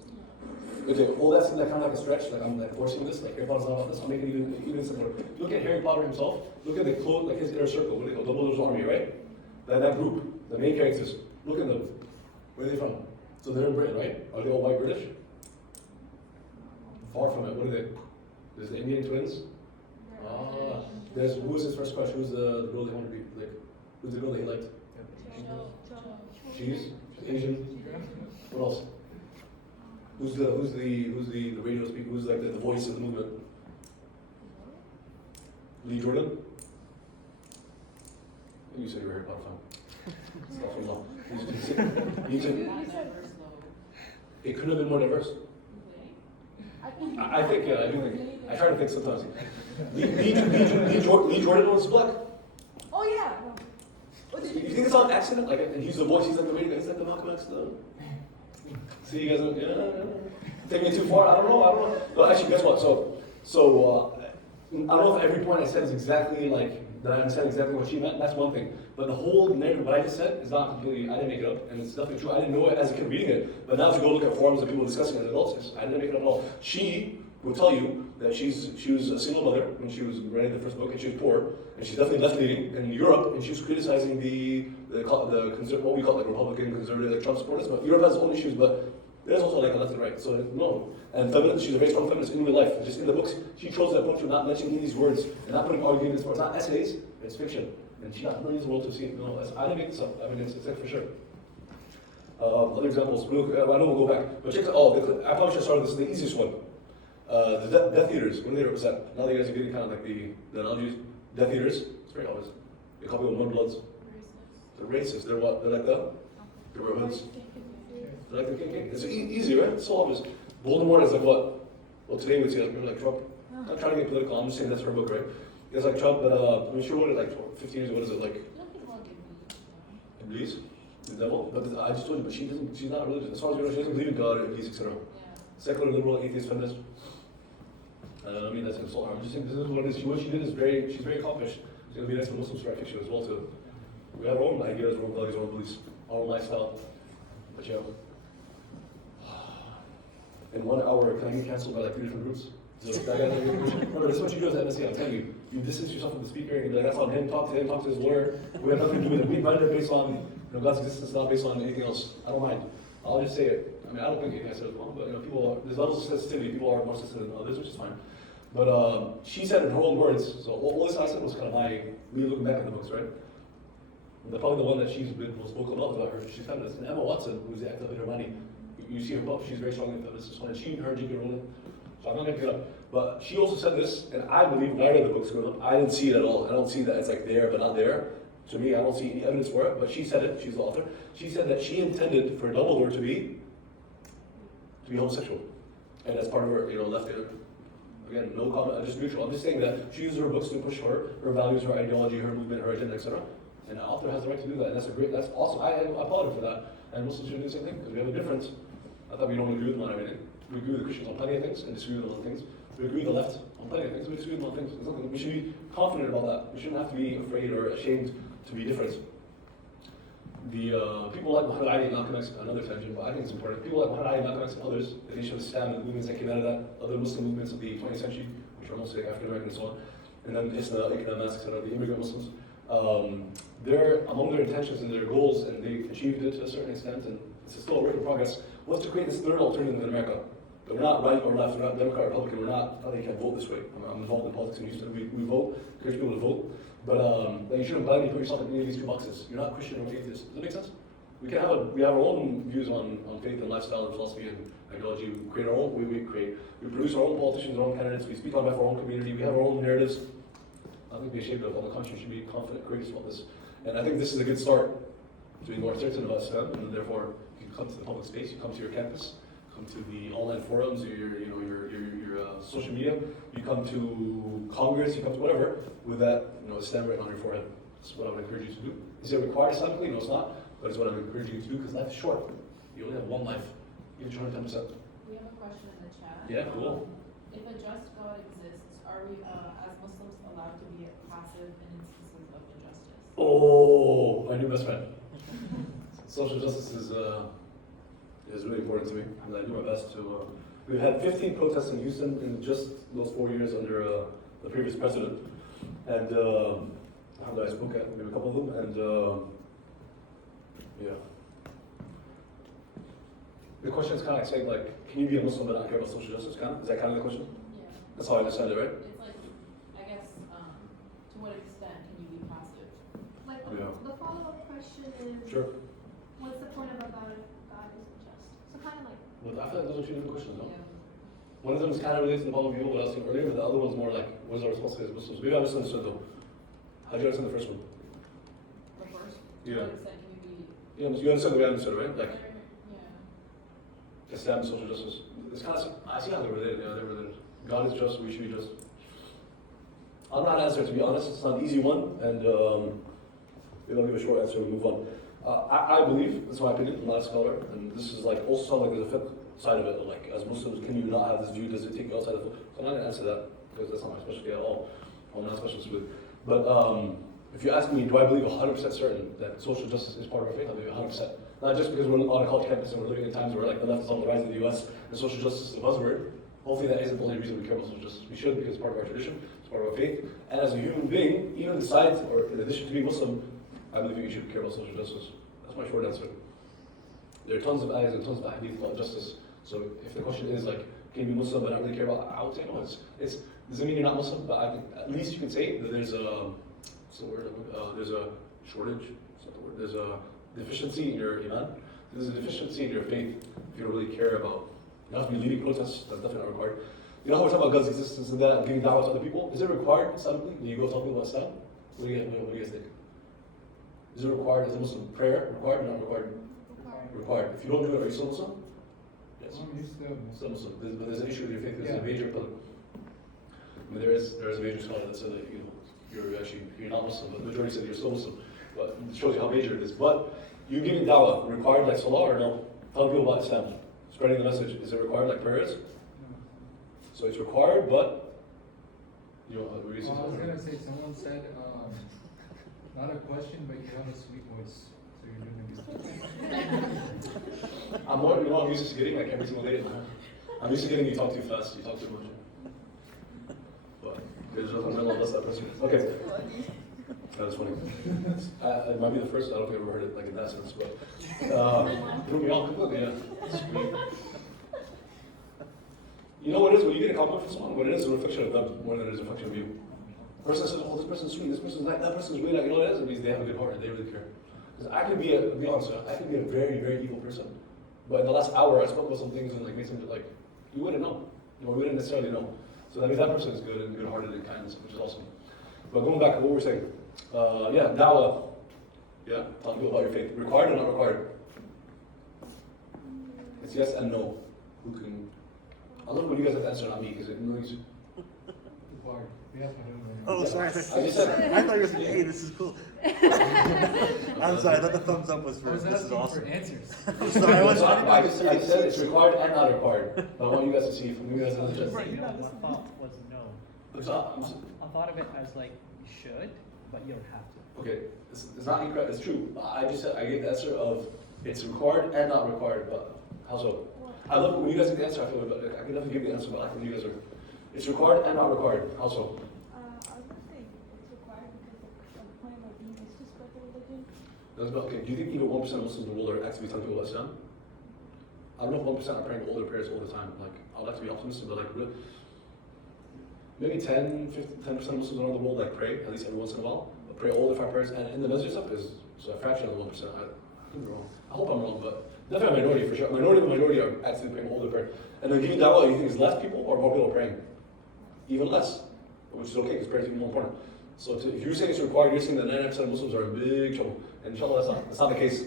Okay, all that's kind of like a stretch, like I'm like forcing this, like Harry Potter's not about this, I'll make it even simpler. Look at Harry Potter himself, look at the clone, like his inner circle, what do they call Dumbledore's army, right? That group, the main characters, look at them. Where are they from? So they're in Britain, right? Are they all white British? Far from it. What are they? There's the Indian twins. Who was his first crush? Who's the girl they wanted to be like? Who's the girl that he liked? She's Asian. What else? Who's the radio speaker? Who's like the voice of the movement? Lee Jordan? You said you were Harry Potter fan. It's not from law. It couldn't have been more diverse. I think, yeah, I do think. I try to think sometimes. Lee Jordan was black. Oh yeah. You think it's on accident? Like, and he's the voice, he's like the main guy, he's like the Malcolm X. See, you guys, take me too far? I don't know. But actually, guess what? So I don't know if every point I said is exactly like, that I understand exactly what she meant, that's one thing. But the whole narrative, what I just said, is not completely, I didn't make it up, and it's definitely true. I didn't know it as a kid reading it, but now to go look at forums and people discussing it as adults, I didn't make it up at all. She will tell you that she was a single mother when she was writing the first book, and she was poor, and she's definitely left-leaning in Europe, and she was criticizing what we call like Republican, conservative, like Trump supporters, but Europe has its own issues, but there's also like a left and right, so no. And she's a very strong feminist in real life. Just in the books, she chose that approach of not mentioning these words and not putting arguments for it. It's not essays, it's fiction. And she not needs the world to see it. No, I didn't make this up. I mean, it's like for sure. Other examples, I know we'll go back. But check I probably should start with this, the easiest one. The Death Eaters, when they represent. Now that you guys are getting kind of like the analogies. Death Eaters, it's very obvious. They call people mudbloods. They're racist. They're what? They're like the Red Hoods. They're like the king. It's easy, right? It's so obvious. Voldemort is like what? Well, today we'd say like Trump. I'm not trying to get political, I'm just saying that's her book, right? It's like Trump, but I'm sure what it like 15 years, what is it like? Iblis? The devil? But I just told you, but she's not religious. As far as we know, she doesn't believe in God, Iblis, etc. Secular, liberal, atheist, feminist. I mean, that's an insult. I'm just saying this is what it is. What she did is she's very accomplished. She's going to be nice to Muslims to write fiction as well, too. We have our own ideas, our own values, our own beliefs, our own lifestyle. But yeah. In 1 hour, can I get cancelled by like 3 different groups? Remember, this is what you do as an MSC, I'm telling you. You distance yourself from the speaker, and you're like, that's on him, talk to his lawyer. We have nothing to do with it. We invited it based on God's existence, not based on anything else. I don't mind. I'll just say it. I mean, I don't think anything I said is wrong, but there's levels of sensitivity. People are more sensitive than others, which is fine. But she said in her own words, so all this I said was kind of me looking back at the books, right? Probably the one that she's been most vocal about her, she's feminist. And Emma Watson, who's the actor of Hermione, you see her book, she's very strongly feminist. And she and her J.K. Rowling. So I'm not making it up. But she also said this, and I believe when I read the books growing up, I didn't see it at all. I don't see that it's like there but not there. To me, I don't see any evidence for it, but she said it, she's the author. She said that she intended for Dumbledore to be homosexual. And that's part of her, left there. Again, no comment, I'm just neutral. I'm just saying that she uses her books to push her values, her ideology, her movement, her agenda, etc. And the author has the right to do that, and that's awesome. I applaud her for that. And Muslims should do the same thing, because we have a difference. I thought we don't agree with them on everything. We agree with the Christians on plenty of things, and disagree with them on things. We agree with the left on plenty of things, and we disagree with them on things. We should be confident about that. We shouldn't have to be afraid or ashamed to be different. The people like Muhammad Ali and Malcolm X, another tangent, but I think it's important. People like Muhammad Ali, Malcolm X, and others, the Nation of Islam, and the movements that came out of that, other Muslim movements of the 20th century, which are mostly African American and so on, and then Isna, etc., the immigrant Muslims. They're among their intentions and their goals, and they achieved it to a certain extent, and it's still a work in progress, was to create this third alternative in America. But we're not right or left, we're not Democrat or Republican, we're not, you can't vote this way. I'm involved in politics in Houston, we vote, encourage people to vote, but you shouldn't blindly put yourself in any of these two boxes. You're not Christian or atheist. Does that make sense? We have our own views on faith and lifestyle and philosophy and ideology. We create our own, we produce our own politicians, our own candidates, we speak on behalf of our own community, we have our own narratives. I think we shaped of all the country should be confident, courageous about this. And I think this is a good start to be more certain about Islam, and therefore you come to the public space, you come to your campus, come to the online forums, your social media, you come to Congress, you come to whatever, with that Islam written on your forehead. That's what I would encourage you to do. Is it required Islamically? No, it's not. But it's what I'm encouraging you to do, because life is short. You only have one life. Give it your 110%. We have a question in the chat. Yeah, cool. If a just God exists, are we, as Muslims, allowed to be passive in instances of injustice? Oh, my new best friend. Social justice is really important to me, and I do my best to. We've had 15 protests in Houston in just those 4 years under the previous president, and I spoke at maybe a couple of them, and yeah. The question is kind of like saying, can you be a Muslim but not care about social justice? Is that kind of the question? Yeah. That's how I understand it, right? It's like, I guess, to what extent can you be passive? The follow-up question is, Sure. what's the point of a God if God isn't just? So kind of like. Well, I feel like those are two different questions, no? Yeah. One of them is kind of related to the problem of evil, what I was saying earlier, but the other one's more like, what is our responsibility as Muslims? Maybe I misunderstood though. How do you understand the first one? The first? Yeah. What is that? Can you be? Yeah, you understand the way I understood it, right? Like, Yeah. Islam and social justice. It's kind of, I see how they're related, yeah, they're related. God is just, we should be just. I don't know how to answer it, to be honest. It's not an easy one, and maybe I'll give a short answer and move on. I believe, that's my opinion, I'm not a scholar, and this is like also sound like there's a fiqh side of it, like as Muslims, can you not have this view? Does it take you outside of it? So I'm not going to answer that, because that's not my specialty at all. I'm not a specialist with. But if you ask me, do I believe 100% certain that social justice is part of our faith? I believe 100%. Not just because we're on a college campus and we're living in times where like the left is on the rise in the US and social justice is a buzzword. Hopefully that isn't the only reason we care about social justice. We should, because it's part of our tradition, it's part of our faith. And as a human being, even besides, or in addition to being Muslim, I believe you should care about social justice. That's my short answer. There are tons of ayahs and tons of hadith about justice. So if the question is like, can you be Muslim but not really care about, I would say no. It doesn't mean you're not Muslim, but I think at least you can say that there's a, what's the word? There's a shortage. What's the word? There's a deficiency in your iman. There's a deficiency in your faith if you don't really care about. You have to be leading protests. That's definitely not required. You know how we're talking about God's existence and that, and giving da'wah to other people? Is it required Islamically? Do you go tell people about Islam? What do you guys think? Is it required as a Muslim? Prayer required or not required? Required. If you don't do it, are you still Muslim? Yes. Still Muslim. But there's an issue with your faith. There's a major problem. I mean, there is a major scholar that said that you're not Muslim, but the majority said you're still Muslim. But it shows you how major it is. But you giving da'wah required like salah or no? Telling people about Islam, spreading the message, is it required like prayers? So it's required, but you know. I was gonna say, someone said, not a question, but you have a sweet voice, so you're doing a good. I'm more, you know, I'm used to getting like every single day. I'm used to getting you talk too fast, you talk too much. But there's nothing wrong with that person. Okay. That was funny. It might be the first, I don't think I've ever heard it like in that sense, but threw me off completely, yeah. You know what it is, when you get a compliment from someone, what it is a reflection of them more than it is a reflection of you. The person says, oh, this person's sweet, this person's nice, that person's really like, you know what it is? It means they have a good heart and they really care. Because I could be be honest, I could be a very, very evil person. But in the last hour, I spoke about some things and like made something like, you wouldn't know. You know, we wouldn't necessarily know. So that means that person is good and good-hearted and kind, which is awesome. But going back to what we were saying, yeah, da'wah. Yeah, talking people about your faith. Required or not required? It's yes and no. Who can? I love when you guys have to answer, not me, because it annoys you. Required. We have to do it. Oh, sorry. I just said. I thought you were saying, hey, this is cool. I'm sorry, I thought the thumbs up was for I was this is asking awesome. for answers. So I said it's required and not required. But I want you guys to see from you guys have Just to say no. My thought was no. I thought of it as like you should, but you don't have to. Okay, it's not incorrect, it's true. I just said, I gave the answer of it's required and not required, but how so? I love when you guys get the answer, I feel like I can definitely give the answer, but I think you guys are. It's required and not required, how so? I was gonna say it's required because the point of our being is to spread the religion. Okay, do you think even 1% of Muslims in the world are actively telling people about Islam? I don't know if 1% are praying older prayers all the time. Like, I'd like to be optimistic, but like, maybe 10% of Muslims around the world like pray, at least every once in a while. But pray all the 5 prayers, and in the masjid stuff is so a fraction of the 1%. I could be wrong. I hope I'm wrong, but definitely a minority for sure. Minority are actually praying older prayer. And then giving da'wah, you think is less people or more people are praying? Even less, which is okay because prayer is even more important. So if you're saying it's required, you're saying that 99% of Muslims are in big trouble. And inshallah, that's not the case.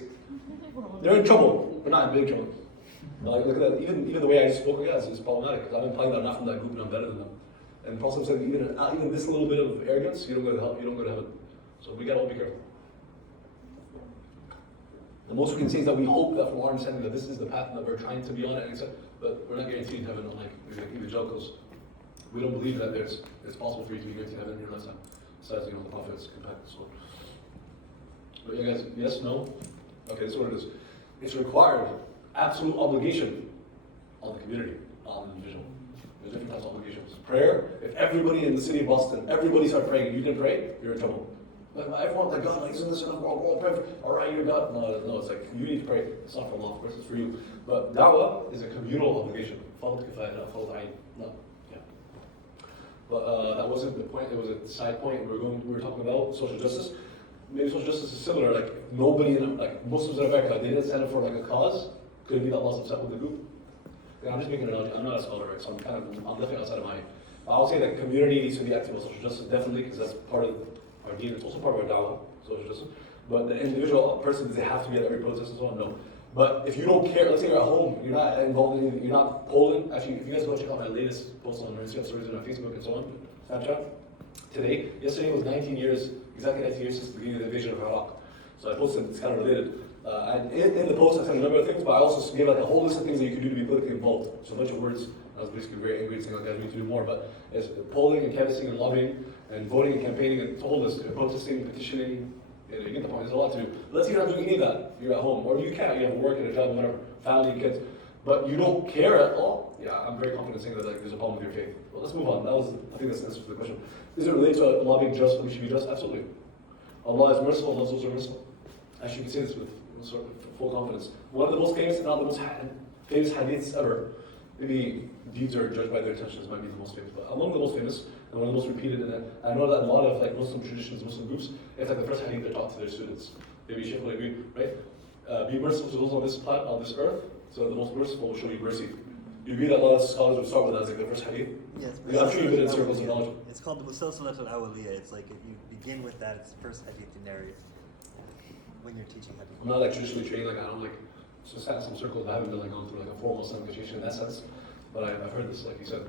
They're in trouble, but not in big trouble. Like, look at that, even the way I just spoke, yeah, it's problematic because I'm implying that I'm not from that group and I'm better than them. And the Prophet said, even this little bit of arrogance, you don't go to hell, you don't go to heaven. So we gotta all be careful. The most we can say is that we hope that from our understanding that this is the path that we're trying to be on, but we're not guaranteed heaven. Like the joke goes, we don't believe that it's possible for you to be guaranteed heaven in your lifetime. Besides, the Prophet's companion. So, but yeah, guys, yes, no. Okay, this is what it is. It's required, absolute obligation on the community, on the individual. There's different types of obligations. Prayer. If everybody in the city of Boston, everybody start praying, and you didn't pray, you're in trouble. Like everyone, like God, like isn't this enough? We're all praying. All right, you're God. No, it's like you need to pray. It's not for Allah, of course, it's for you. But da'wah is a communal obligation. Follow kifayah, not follow ayn. No, yeah. But that wasn't the point. It was a side point. We were talking about social justice. Maybe social justice is similar. Like nobody, like Muslims in America, they didn't stand up for like a cause. Could it be that Allah's upset with the group? Yeah, I'm just making an analogy. I'm not a scholar, right? So I'm definitely outside of my. I'll say that community needs to be active on social justice, definitely, because that's part of our deen. It's also part of our dawah, social justice. But the individual person, does they have to be at every protest and so on? No. But if you don't care, let's say you're at home, you're not involved in anything, you're not polling. Actually, if you guys go check out my latest post on Instagram stories and on Facebook and so on, Snapchat, yesterday was 19 years, exactly 19 years since the beginning of the invasion of Iraq. So I posted, it's kind of related. And in the post, I said a number of things, but I also gave like a whole list of things that you can do to be politically involved. So a bunch of words. I was basically very angry saying like I need to do more, but it's polling and canvassing and lobbying and voting and campaigning and it's a whole list. Protesting, petitioning, you get the point. There's a lot to do. Let's say you're not doing any of that. You're at home, or you can't. You have work and a job, whatever, family, kids, but you don't care at all. Yeah, I'm very confident saying that like there's a problem with your faith. Well, let's move on. I think that's the answer to the question. Is it related to Allah being just? We should be just. Absolutely. Allah is merciful. Allah is also merciful. Actually, you can say this with sort of full confidence. One of the most famous, if not the most famous hadiths ever. Maybe deeds are judged by their intentions might be the most famous, but among the most famous and one of the most repeated. And I know that a lot of like Muslim traditions, Muslim groups, it's like the first hadith they're taught to their students. Maybe Shaykh will agree, right? Be merciful to those on this planet, on this earth, so that the most merciful will show you mercy. You agree that a lot of scholars would start with that as like the first hadith? Yes. I'm sure you've been in circles of knowledge. It's called the Musalsalat al-Awaliyah. It's like if you begin with that, it's the first hadith you narrate when you're teaching hadith. I'm not like traditionally trained, like I don't like, so sat in some circles, I haven't been like going through like a formal Islamic education in that sense, but I've heard this, like you said.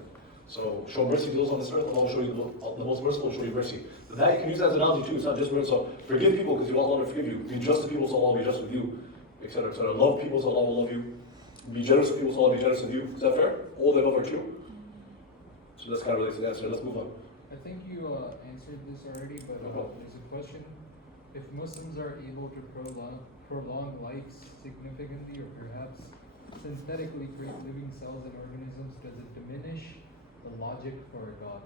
So show mercy to those on this earth, Allah will show you the most merciful will show you mercy. But that you can use that as an analogy too, it's not just mercy. So forgive people because you want Allah to forgive you. Be just to people so Allah will be just with you, etc. etc. Love people so Allah will love you. Be generous with people so Allah will be generous with you. Is that fair? All the above are true. So that's kind of related to the answer. Let's move on. I think you answered this already, but there's a question. If Muslims are able to prolong life significantly or perhaps synthetically create living cells and organisms, does it diminish the logic for a God?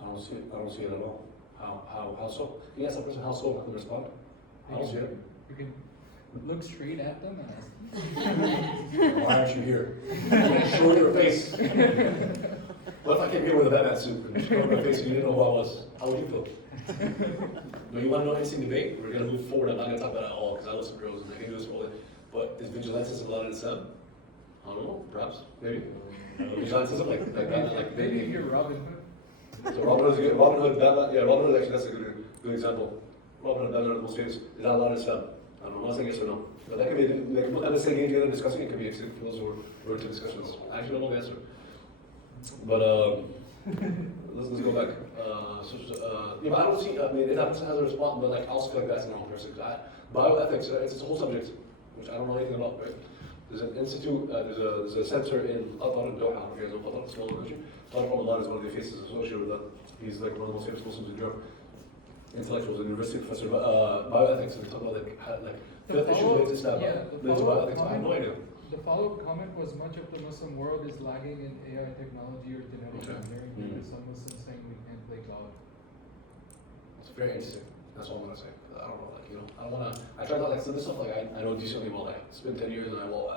I don't see it at all. How so? Can you ask that person how so? I can respond. I don't see it. You can look straight at them and ask. Why aren't you here? Show your face. What if I came here with a Batman suit and showed my face and you didn't know who I was? How would you feel? But you want to know anything debate? We're going to move forward. I'm not going to talk about it at all because I love some girls and I can do this all day. But is vigilantism allowed in Islam? I don't know. Perhaps. Maybe. Vigilantism like that. Like maybe if you're Robin Hood. So Robin Hood, Batman. Yeah, Robin Hood actually that's a good example. Robin Hood, Batman, the most famous. Is that allowed in Islam? I don't know. I'm not saying yes or no. But that could be. They can put that in the same game together discussing. It could be actually for those who were into discussions. I actually don't know the answer. But let's go back. Yeah, but I don't see. I mean, if that person has a response, but like I also feel like that's the wrong person. Bioethics, it's a whole subject, which I don't know anything about. Right? There's an institute. There's a center in Qatar and Doha. Okay, so Qatar, a small country. Tariq Ramadan is one of the faces associated with that. He's like one of the most famous Muslims in Europe. Intellectuals, a university professor of bioethics, and we talk about like fifth issue related to Islam, related to bioethics. I have no idea. The follow-up comment was much of the Muslim world is lagging in AI technology or genetic engineering because some Muslims saying we can't play God. It's very interesting. That's all I'm gonna say. I don't know, like I don't wanna. I try not like so this stuff. Like I know decently well. Like it's been 10 years, and I will,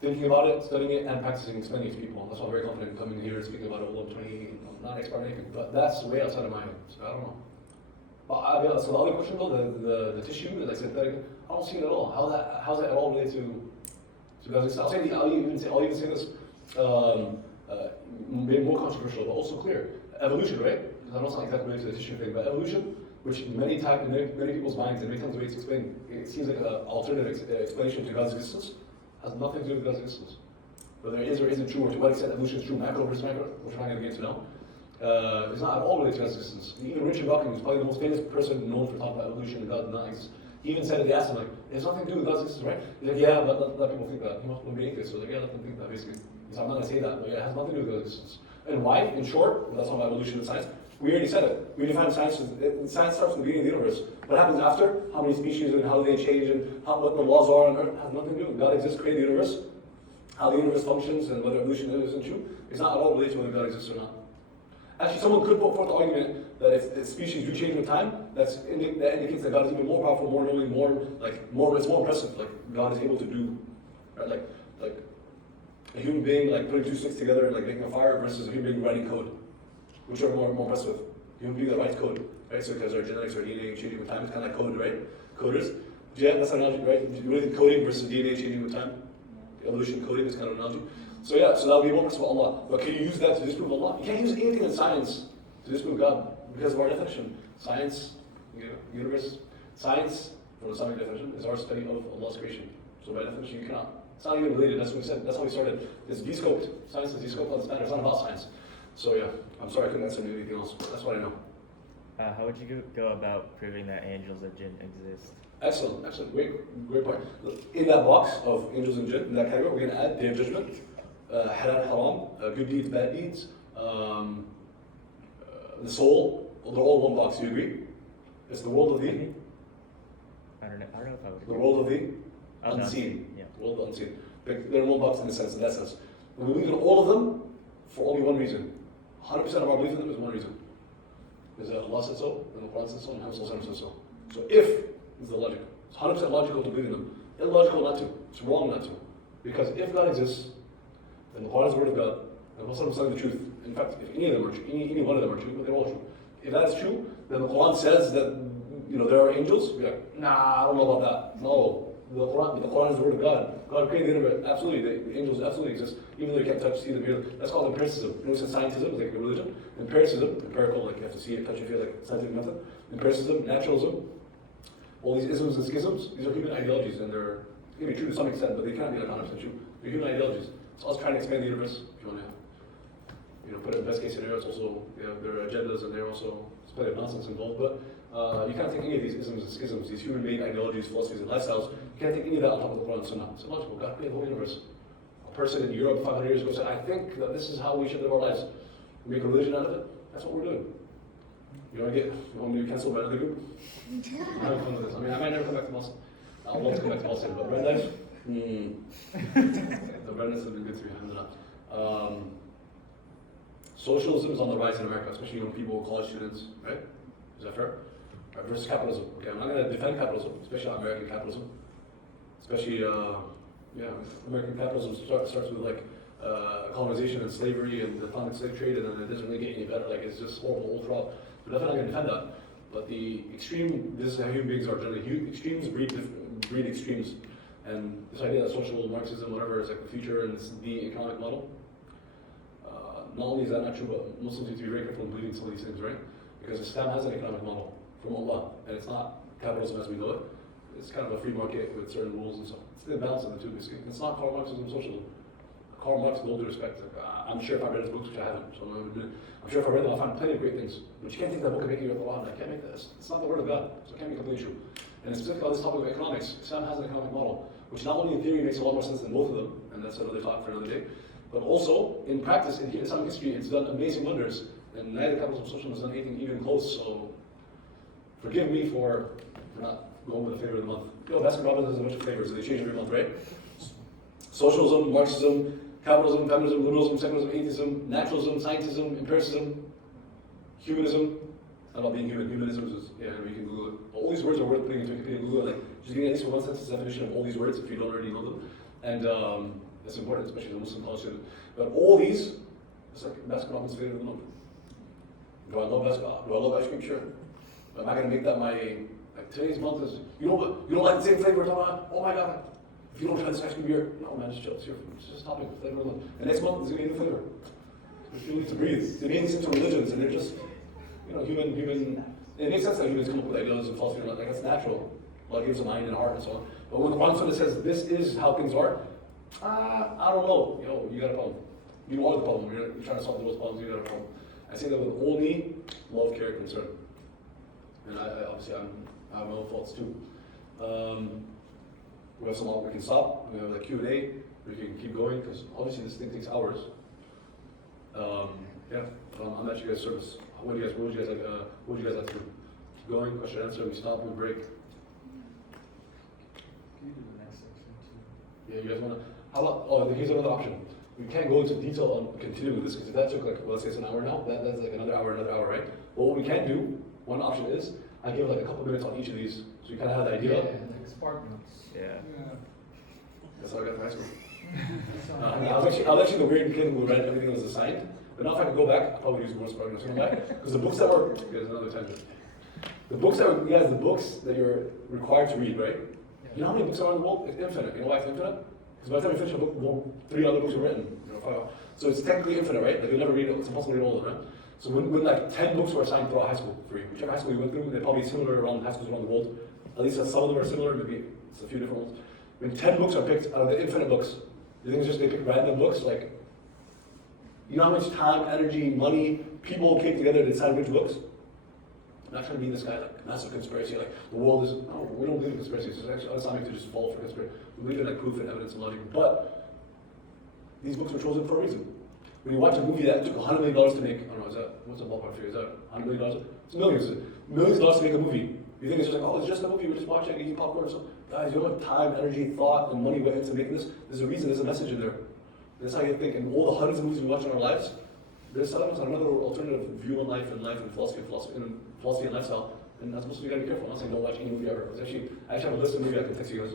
thinking about it, studying it, and practicing, explaining it to people. That's why I'm very confident coming here and speaking about it. Well, I'm 20, I'm not an expert in anything, but that's way outside of my own. So I don't know. But I'll be honest. So the other question though, the tissue, like synthetic, I don't see it at all. How's that at all related to God's existence? I'll even say this. Maybe more controversial, but also clear. Evolution, right? Because I know it's not exactly related to the tissue thing, but evolution, which many people's minds and many times the way it's explained, it seems like an alternative explanation to God's existence, has nothing to do with God's existence. Whether it is or isn't true, or to what extent evolution is true, macro versus micro, which we're not going to get into now. It's not at all related to God's existence. Even Richard Dawkins, who's probably the most famous person known for talking about evolution and God did not exist, he even said it, they asked him, like, it has nothing to do with God's existence, right? He's like, yeah, but let people think that. He must be atheist, so like, yeah, let them think that, basically. So I'm not going to say that, but yeah, it has nothing to do with God's existence. And why? In short, that's not evolution and science. We already said it. We define science as, science starts from the beginning of the universe. What happens after, how many species and how they change and what the laws are on Earth, has nothing to do with God exists, created the universe. How the universe functions and whether evolution is isn't true, it's not at all related to whether God exists or not. Actually, someone could put forth the argument that if the species do change with time, that indicates that God is even more powerful, more knowing, it's more impressive. Like God is able to do, right? Like a human being like putting two sticks together and like making a fire versus a human being writing code. Which are more impressive? Human being that writes code, right? So because our genetics, our DNA changing with time, it's kind of like code, right? Coders. Yeah, that's an analogy, right? You really think coding versus DNA changing with time? evolution coding is kind of an analogy. So yeah, so that would be one principle of Allah. But can you use that to disprove Allah? You can't use anything in science to disprove God because of our definition. Science, universe, science, for the Islamic definition, is our study of Allah's creation. So by definition, you cannot. It's not even related, that's what we said. That's how we started. It's de-scoped. Science is de-scoped on this matter. It's not about science. So yeah, I'm sorry I couldn't answer anything else. That's what I know. How would you go about proving that angels or jinn exist? Excellent, excellent. Great point. In that box of angels and jinn, in that category, we're going to add Day of Judgment, halal, haram, good deeds, bad deeds, the soul. They're all one box. Do you agree? It's the world of the... I don't know if I would. The world of the Oh, unseen. Yeah. The world of the unseen. They're in one box in that sense. We believe in all of them for only one reason. 100% of our belief in them is one reason. Is that Allah said so, and the Quran said so, and Muhammad said so. So if, is the logic. It's 100% logical to believe in them. Illogical not to. It's wrong not to. Because if God exists, then the Quran is the word of God, and Muhammad is telling the truth. In fact, if any of them are true, any one of them are true, they're all true. If that is true, then the Quran says that there are angels. We're like, nah, I don't know about that. No. The Quran is the word of God. God created the universe. Absolutely, the angels absolutely exist, even though you can't touch, see them, hear them. That's called empiricism. You know, it's scientism, like a religion. Empiricism, empirical, like you have to see it, touch it, feel, like scientific method. Empiricism, naturalism, all these isms and schisms, these are human ideologies, and they're maybe true to some extent, but they can't be like 100% true. They're human ideologies. It's us trying to expand the universe. If you want to, put it in the best case scenario, it's also there are agendas, and there are also plenty of nonsense involved. But you can't take any of these isms and schisms, these human-made ideologies, philosophies, and lifestyles. You can't take any of that on top of the Quran and Sunnah. It's illogical. God created the whole universe. A person in Europe 500 years ago said, I think that this is how we should live our lives. We make a religion out of it. That's what we're doing. You want me to be cancelled by another group? I'm having fun with this. I mean, I might never come back to Boston. I'll love to come back to Boston, but Brandeis? The Brandeis has been good to me. Alhamdulillah. Socialism is on the rise in America, especially young people, college students, right? Is that fair? Right, versus capitalism. Okay, I'm not going to defend capitalism, especially American capitalism. Especially, American capitalism starts with like colonization and slavery and the atomic slave trade, and then it doesn't really get any better. Like it's just horrible, old fraud. We're definitely not going to defend that. But the extreme, this is how human beings are generally. Extremes breed extremes. And this idea that social Marxism, whatever, is like the future and it's the economic model. Not only is that not true, but Muslims need to be very careful in believing some of these things, right? Because Islam has an economic model from Allah, and it's not capitalism as we know it. It's kind of a free market with certain rules and stuff. It's the balance of the two, basically. It's not Karl Marxism socialism. Karl Marx, with all due respect, I'm sure if I read his books, which I haven't, so I'm sure if I read them, I'll find plenty of great things. But you can't take that book and make it your Quran. I can't make that. It's not the word of God, so it can't be completely true. And specifically on this topic of economics, Islam has an economic model, which not only in theory makes a lot more sense than both of them, and that's another talk for another day, but also in practice, in Islamic history, it's done amazing wonders, and neither capitalism or socialism has done anything even close. So forgive me for not going with the flavor of the month. Baskin Robbins has a bunch of flavors, they change every month, right? Socialism, Marxism, capitalism, feminism, liberalism, secularism, atheism, naturalism, scientism, empiricism, humanism. It's not about being human. Humanism is, you can Google it. All these words are worth putting into Wikipedia and Google it. Like, just getting at least one sentence definition of all these words if you don't already know them. And that's important, especially as a Muslim college student. But all these, it's like Baskin Robbins' flavor of the month. Do I love basketball? Do I love ice cream? Sure. But am I going to make that my, like today's month is, you don't like the same flavor as mine? Oh my God. If you don't try this ice cream beer, no man, just chill. It's just topic, flavor of the month. And next month is going to be a new flavor. You need to breathe. They made these into religions, and they're just, human. It makes sense that humans come up with ideas and philosophy, like that's natural. Allah gives a mind and heart and so on. But when the Quran says this is how things are, I don't know. You got a problem. You are the problem. You're trying to solve those problems. You got a problem. I say that with only love, care, and concern. And I obviously I have my own faults too. We have some. We can stop. We have a Q&A. We can keep going because obviously this thing takes hours. I'm at you guys' service. What would you guys like to do? Keep going. Question answer. We stop. We break. Can you do the next section too? Yeah, you guys wanna? How about? Here's another option. We can't go into detail on continuing with this because if that took let's say it's an hour now. That's like another hour, right? But what we can do, one option is I give like a couple minutes on each of these, so you kind of have the idea. Yeah, like spark notes. Yeah. That's how I got to high school. I was actually the weird kid who read everything that was assigned. But now if I could go back, I'd probably use more spark notes. Because the books that were, there's another tangent. The books that you're required to read, right? You know how many books are in the world? It's infinite. You know why it's infinite? Because by the time you finish a book, 3 other books are written. You know, 5. So it's technically infinite, right? Like you'll never read it. It's impossible to read all of them, right? So when like 10 books were assigned throughout high school for you, whichever high school you went through, they're probably similar around high schools around the world. At least some of them are similar, maybe it's a few different ones. When 10 books are picked out of the infinite books, you think it's just they pick random books? Like, you know how much time, energy, money, people came together to decide which books? I'm not trying to be this guy, like, massive conspiracy, like, the world is, no, we don't believe in conspiracies. It's actually Islamic to just fall for conspiracy. We believe in, like, proof and evidence and logic. But these books were chosen for a reason. When you watch a movie that took $100 million to make, I don't know, is that, what's the ballpark figure? Is that $100 million? It's millions. Millions of dollars to make a movie. You think it's just like, oh, it's just a movie, we're just watching and eating popcorn or something. Guys, you know what time, energy, thought, and money went into making this? There's a reason, there's a message in there. That's how you think. And all the hundreds of movies we watch in our lives, there's sometimes another alternative view on life and philosophy and lifestyle. And that's supposed to be gotta be careful. I'm not saying don't watch any movie ever. I actually have a list of movies I can text you guys.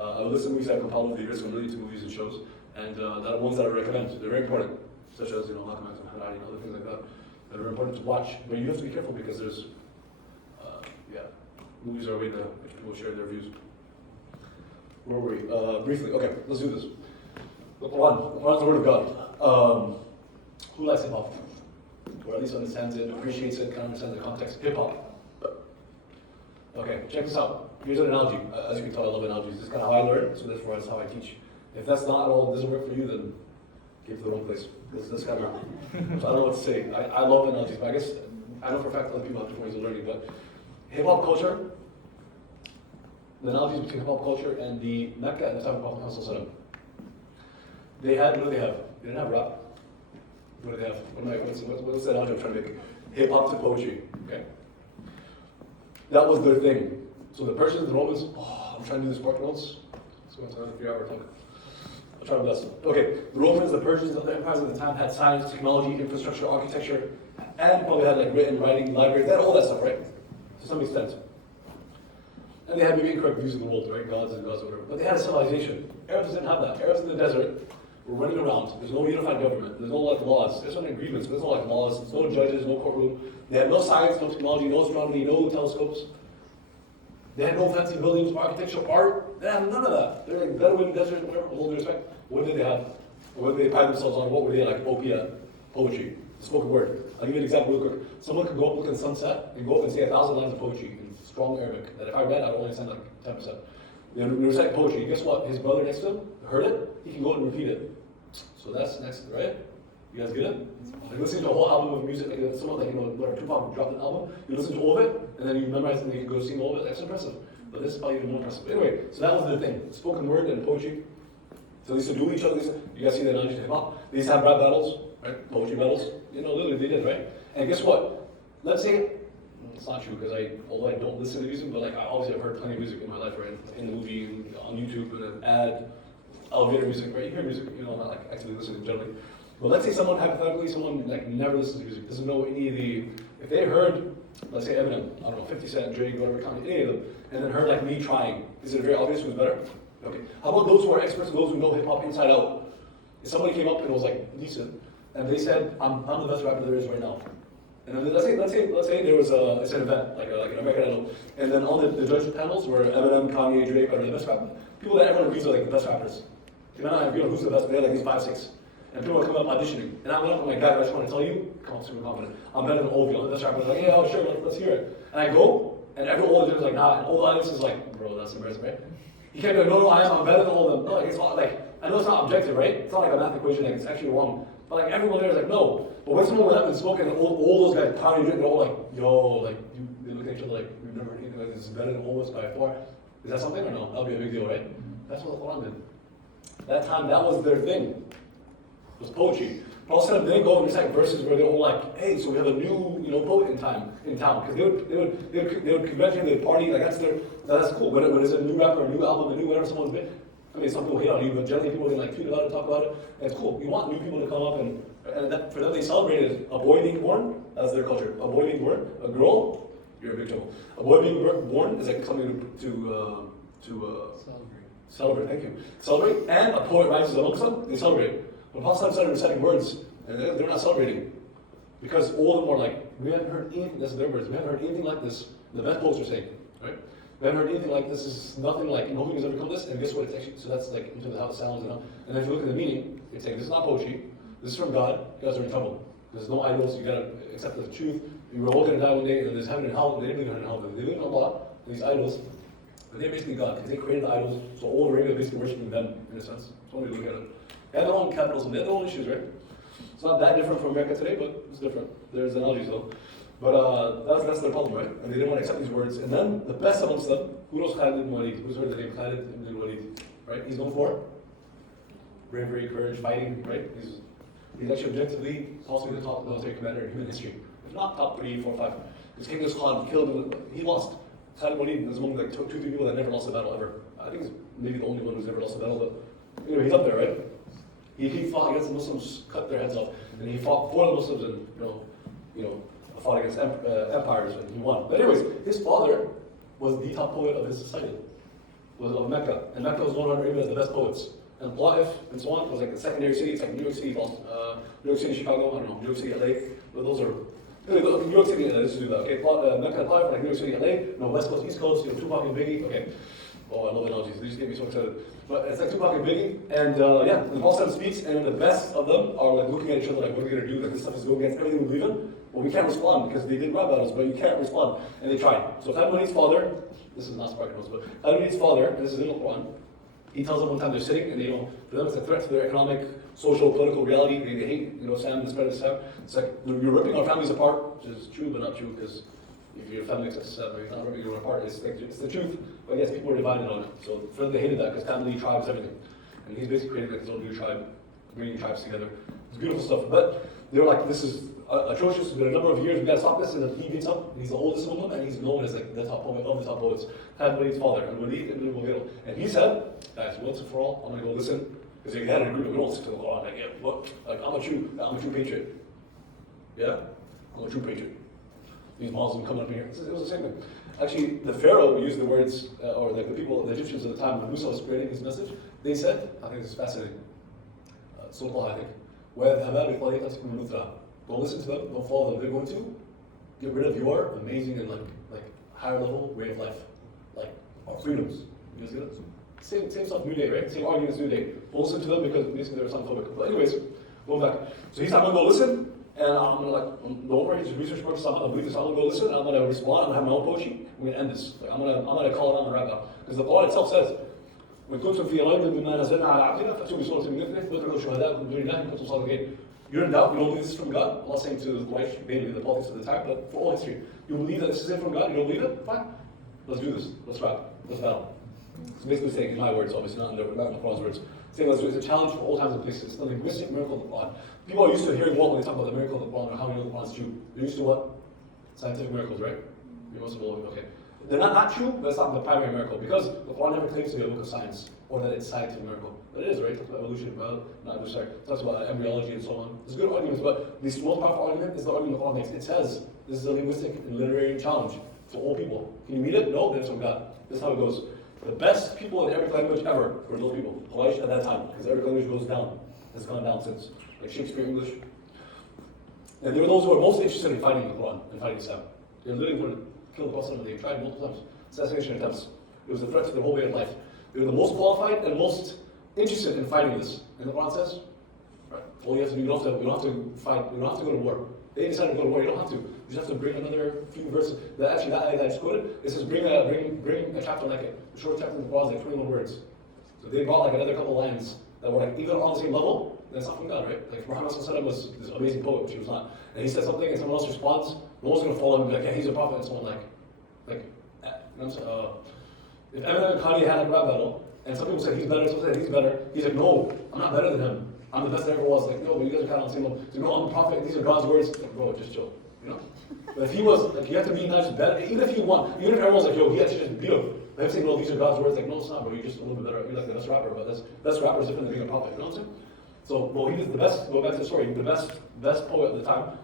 I have a list of movies I've compiled over the years, so I'm really into movies and shows. And that are ones that I recommend. They're very important, such as, you know, Malcolm X and Harari and other things like that. That are important to watch. But you have to be careful because there's, movies are a way to make people share their views. Where were we? Briefly, okay, let's do this. The Quran. The Quran is the word of God. Who likes hip hop? Or at least understands it, appreciates it, can understand the context. Hip hop. Okay, check this out. Here's an analogy. As you can tell, I love analogies. This is kind of how I learn, so therefore that's how I teach. If that's not at all, doesn't work for you, then get to the wrong place. This kind of, so I don't know what to say. I love analogies, but I guess, I know for a fact other people have different ways of learning, but hip hop culture, the analogies between hip hop culture and the Mecca and the time of Prophet Muhammad, they had, what do they have? They didn't have rap. What do they have? What's the analogy I'm trying to make? Hip hop to poetry, okay? That was their thing. So the Persians and the Romans, I'm trying to do this part notes. It's going to another 3-hour talk. I'll try my best. Okay, the Romans, the Persians, the other empires at the time had science, technology, infrastructure, architecture, and probably had like written, writing, libraries, they had all that stuff, right? To some extent. And they had maybe incorrect views of the world, right? Gods and gods, whatever. But they had a civilization. Arabs didn't have that. Arabs in the desert were running around. There's no unified government. There's no like laws. There's no agreements. There's no like laws. There's no judges, no courtroom. They had no science, no technology, no astronomy, no telescopes. They had no fancy buildings, architecture, art. They had none of that. They're like Bedouin desert, whatever, with all due respect. What did they have? What did they pride themselves on? What were they like? Opiate, poetry, spoken word. I'll give you an example real quick. Someone could go up, look at the sunset, and go up and say 1,000 lines of poetry in strong Arabic. That if I read, I'd only understand like 10%. They recite poetry. And guess what? His brother next to him heard it. He can go and repeat it. So that's next, right? You guys get it? Like listening to a whole album of music, like someone like, you know, whatever, Tupac dropped an album, you listen to all of it, and then you memorize it and you can go sing all of it. That's impressive. But this is probably even more impressive. Anyway, so that was the thing. Spoken word and poetry. So they used to do each other. You guys see the analogy to hip hop? They used to have rap battles, right? Poetry battles. You know, literally they did, right? And guess what? Let's say, it's not true because although I don't listen to music, but like I obviously have heard plenty of music in my life, right? In the movie, on YouTube, and an ad, elevator music, right? You hear music, you know, not like actively listening generally. But let's say someone, hypothetically, someone like never listens to music, doesn't know any of the, if they heard, let's say Eminem, I don't know, 50 Cent, Drake, whatever, Kanye, any of them, and then heard like me trying, is it very obvious who's better? Okay. How about those who are experts, those who know hip hop inside out? If somebody came up and was like decent, and they said, I'm the best rapper there is right now. And then let's say there was it's an event, like an American Idol, and then on the judge panels were Eminem, Kanye, Drake are the best rappers. People that everyone agrees are like the best rappers. You might not agree on who's the best, but they're like these 5, 6. And people are coming up auditioning. And I went up, I'm like, guys, I just want to tell you, come on, super confident. I'm better than all of you. I'm the best rapper. They're like, yeah, sure, let's hear it. And I go, and all the judges are like, nah, and all the audience is like, bro, that's embarrassing, right? You can't be like, no, I'm better than all of them. No, like, it's not like, I know it's not objective, right? It's not like a math equation, like it's actually wrong. But like everyone there is like, no. But when someone went up and spoke, and all those guys pounding it, they're all like, yo, like, they look at each other like, we've never heard anything like this. It's better than all of us by far. Is that something or no? That would be a big deal, right? That's what the Quran did. That time, that was their thing. It was poetry. But all of a sudden, they go and recite verses where they're all like, hey, so we have a new, poet in town. Because they would convention, they'd party, like that's cool. But it's a new rapper, a new album, a new whatever someone's been. I mean, some people hate on you, but generally people can like tweet about it, talk about it, and it's cool. You want new people to come up and that, for them they celebrated a boy being born, that's their culture. A boy being born, a girl, you're in big trouble. A boy being born is like something to celebrate, thank you. Celebrate, and a poet rises amongst them, they celebrate. When Prophet started reciting words, and they're not celebrating. Because all of them are like, we haven't heard anything, that's their words, we haven't heard anything like this. The best poets are saying, right? We haven't heard anything like this. Is nothing like nobody has ever come this. And guess what? It's actually so that's like into how it sounds, you know. And then if you look at the meaning, it's saying this is not poetry. This is from God. You guys are in trouble. There's no idols. You gotta accept the truth. You were all gonna die one day, and there's heaven and hell. They didn't believe in heaven and hell. They believe in Allah. These idols, but they're basically God because they created the idols. So all of Arabia basically worshiping them in a sense. That's one way to look at it. They have their own capitalism. They have their own issues, right? It's not that different from America today, but it's different. There's analogies though. But that's their problem, right? And they didn't want to accept these words. And then the best amongst them, who knows Khalid ibn Walid? Who's heard the name Khalid ibn Walid? Right? He's known for bravery, courage, fighting, right? He's actually objectively possibly the top military commander in human history. If not top 3, 4, 5. This King Khan killed him. He lost. Khalid ibn Walid was among like 2, 3 people that never lost a battle ever. I think he's maybe the only one who's ever lost a battle, but anyway, he's up there, right? He fought against the Muslims, cut their heads off, and he fought for the Muslims and you know, fought against empires, and he won. But anyways, his father was the top poet of his society, was of Mecca, and Mecca was known around Arabia as the best poets. And Ta'if and so on was like the secondary city. It's like New York City, Boston, New York City, Chicago. I don't know, New York City, LA. But those are New York City. Let's just do that. Okay, Mecca and Ta'if, like New York City, LA. No, West Coast, East Coast. You know, Tupac and Biggie. Okay. Oh, I love analogies. They just get me so excited. But it's like Tupac and Biggie, and yeah, the Prophet speaks, and the best of them are like looking at each other like, what are we gonna do? Like this stuff is going against everything we believe in. Well, we can't respond because they did rap battles, but you can't respond, and they tried. So Khalid ibn Walid's father, this is not sparking notes, but Khalid ibn Walid's father, and this is in the Quran, he tells them one time they're sitting, and for them it's a threat to their economic, social, political reality. They hate, Islam, the spread of Islam. It's like you're ripping our families apart, which is true but not true because if your family accepts Islam, you're not ripping everyone apart. It's the truth. But yes, people are divided on it. So for them, they hated that because family, tribes, everything. And he's basically created like his own new tribe, bringing tribes together. It's beautiful stuff. But they were like, this is atrocious. It's been a number of years. We gotta stop this. And then he beats up. He's the oldest of them, and he's known as like the top poet of the top poets. Khalid ibn Walid's father, and Walid ibn Mughira. And he said, guys, once and for all, I'm gonna go listen. Because he had an agreement. We don't listen to the Quran. Like, yeah, what? Like, I'm a true patriot. Yeah, I'm a true patriot. These Muslims coming up here. It was the same thing. Actually, the Pharaoh used the words, or like the people, the Egyptians at the time, when Musa was spreading his message, they said, I think this is fascinating. Sultan, I think, don't listen to them, don't follow them. They're going to get rid of your amazing and like higher level way of life, like our freedoms. You guys get it? Same stuff, New Day, right? Same arguments, New Day. Don't listen to them because basically they're Islamophobic. But anyways, going back. So he's not gonna go listen. And I'm gonna don't worry, his research works. I'm gonna believe this. I'm gonna go listen. I'm gonna respond. I'm gonna have my own poetry. I'm gonna end this. Like, I'm gonna call it on the right now because the Quran itself says, "When kuntum fi rayb mimma nazzalna ala abdina fatu bi suratin min mithlihi wad'u shuhada'akum min dunillahi in kuntum sadiqin." You're in doubt. You don't believe this is from God. I'm not saying to the Quraysh, mainly the politics of the time, but for all history, you believe that this is from God. You don't believe it? Fine. Let's do this. Let's rap. Let's battle. It's basically saying, in my words, obviously not in the Quran's words, saying let's do it. It's a challenge for all times and places. It's the linguistic miracle of the Quran. People are used to hearing what when they talk about the miracle of the Quran or how we know the Quran is true. They're used to what? Scientific miracles, right? You're most of all, okay. They're not true, but it's not the primary miracle because the Quran never claims to be a book of science or that it's scientific miracle. But it is, right? It talks about evolution, it talks about embryology and so on. There's good arguments, but the most powerful argument is the argument the Quran makes. It says this is a linguistic and literary challenge for all people. Can you meet it? No, then it's from God. That's how it goes. The best people in Arabic language ever were those people, Quraysh at that time, because Arabic language goes down, has gone down since, like Shakespeare English. And they were those who were most interested in fighting the Quran and fighting Islam. They literally wanted to kill the Prophet, and they tried multiple times. Assassination attempts. It was a threat to their whole way of life. They were the most qualified and most interested in fighting this. And the Quran says, right, all you have to do, you don't have to fight, you don't have to go to war. They decided to go to war, you don't have to. You just have to bring another few verses. That ayah that I just quoted, it says bring a chapter like it. The short chapter in the Quran is like 21 words. So they brought like another couple lines that were like even on the same level, that's not from God, right? Like Muhammad was this amazing poet, which he was not. And he said something and someone else responds, no one's gonna follow him and be like, yeah, he's a prophet, and someone you know what I'm saying? If Eminem and Kanye had a rap battle, and some people say he's better, some say he's better, he's like, no, I'm not better than him. I'm the best there ever was. Like, no, but you guys are kind of on the same level. So, no, I'm the prophet, these are God's words. Like, bro, just chill, you know? But if he was, like, you have to be not just better, even if you won, even if everyone's like, yo, he actually just beat him. But him saying, no, these are God's words, like, no, it's not, bro, you're just a little bit better. You're like the best rapper, but best rapper is different than being a prophet, you know what I'm saying? So, bro, he was the best, go back to the story, the best poet at the time.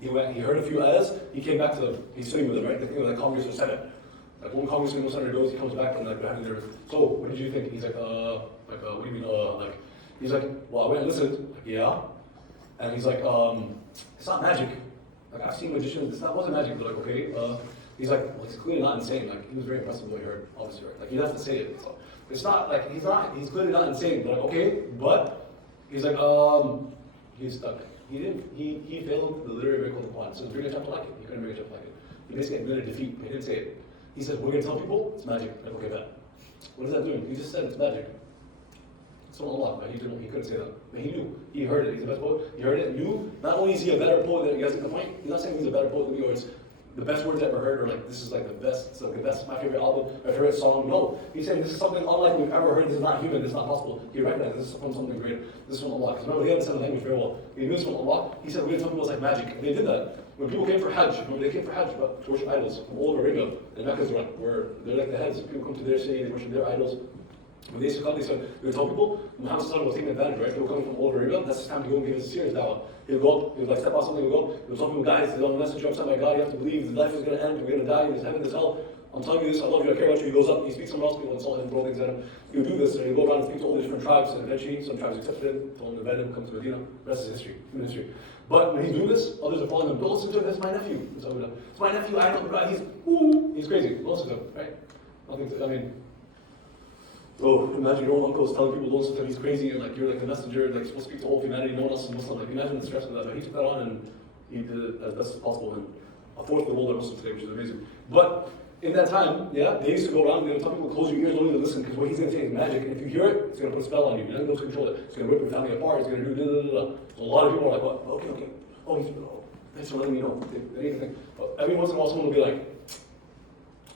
He heard a few ayahs, he came back to them, he's sitting with them, right? Like Congress or Senate. Like when congressman or senator goes, he comes back and like they're having their, so what did you think? He's like, what do you mean, like, he's like, well, I went and listened, like, yeah. And he's like, it's not magic. Like, I've seen magicians, it wasn't magic. They're like, okay, He's like, well, he's clearly not insane. Like, he was very impressed with what he heard, obviously, right? Like, he has to say it. So it's not like, he's clearly not insane. But like, okay, but he's like, he's stuck. He failed the literary miracle of the Quran. So bring a chapter like it. He couldn't bring a chapter like it. He basically admitted defeat, but he didn't say it. He said, we're going to tell people it's magic. Like, okay, bet. What is that doing? He just said it's magic. It's from Allah, but he couldn't say that. But he knew. He heard it. He's the best poet. He heard it, knew. Not only is he a better poet than you guys get the point, he's not saying he's a better poet than me or it's the best words I ever heard or like this is like the best, it's like the best, my favorite album, my favorite song. No. He's saying this is something unlike we've ever heard. This is not human. This is not possible. He recognized this is from something great. This is from Allah. Because remember, he understood the language very well. He knew it's from Allah. He said, we're going to tell people it's like magic. And they did that. When people came for Hajj, remember they came for Hajj but to worship idols from all over Arabia. And Mecca's right, where they're like the heads. People come to their city, they worship their idols. When they used to come, they said, they would tell people, Muhammad was taking advantage, right? People coming from all over Arabia, that's his time to go and give us a serious da'wah. He'll go up, he'll like step out something, he'll go, he'll tell people, guys, he's on the message, I'm my God, you have to believe, the life is going to end, we're going to die, there's heaven, there's hell. I'm telling you this, I love you, I care about you. He goes up, he speaks to someone else, people insult him, throw things at him. He'll do this, and he'll go around and speak to all the different tribes, and eventually some tribes accepted him, told him to bed him, come to Medina, the rest is history, human history. But when he's doing this, others are following him, don't listen to him, that's my nephew. It's my nephew, I know, he's crazy, don't listen to him, right? Nothing to, I mean, so imagine your own uncle is telling people don't listen to him, he's crazy, and like you're like the messenger, like supposed to speak to all humanity, no one else is Muslim. Like imagine the stress of that. But he took that on and he did it as best as possible. And a fourth of the world are Muslim today, which is amazing. But in that time, yeah, they used to go around and tell people close your ears, don't even listen, because what he's going to say is magic. And if you hear it, it's going to put a spell on you. You're not going to be able to control it. It's going to rip your family apart. It's going to do da da da da. So a lot of people are like, what? Okay. Oh, thanks for letting me know. They didn't even think. But every once in a while, someone will be like,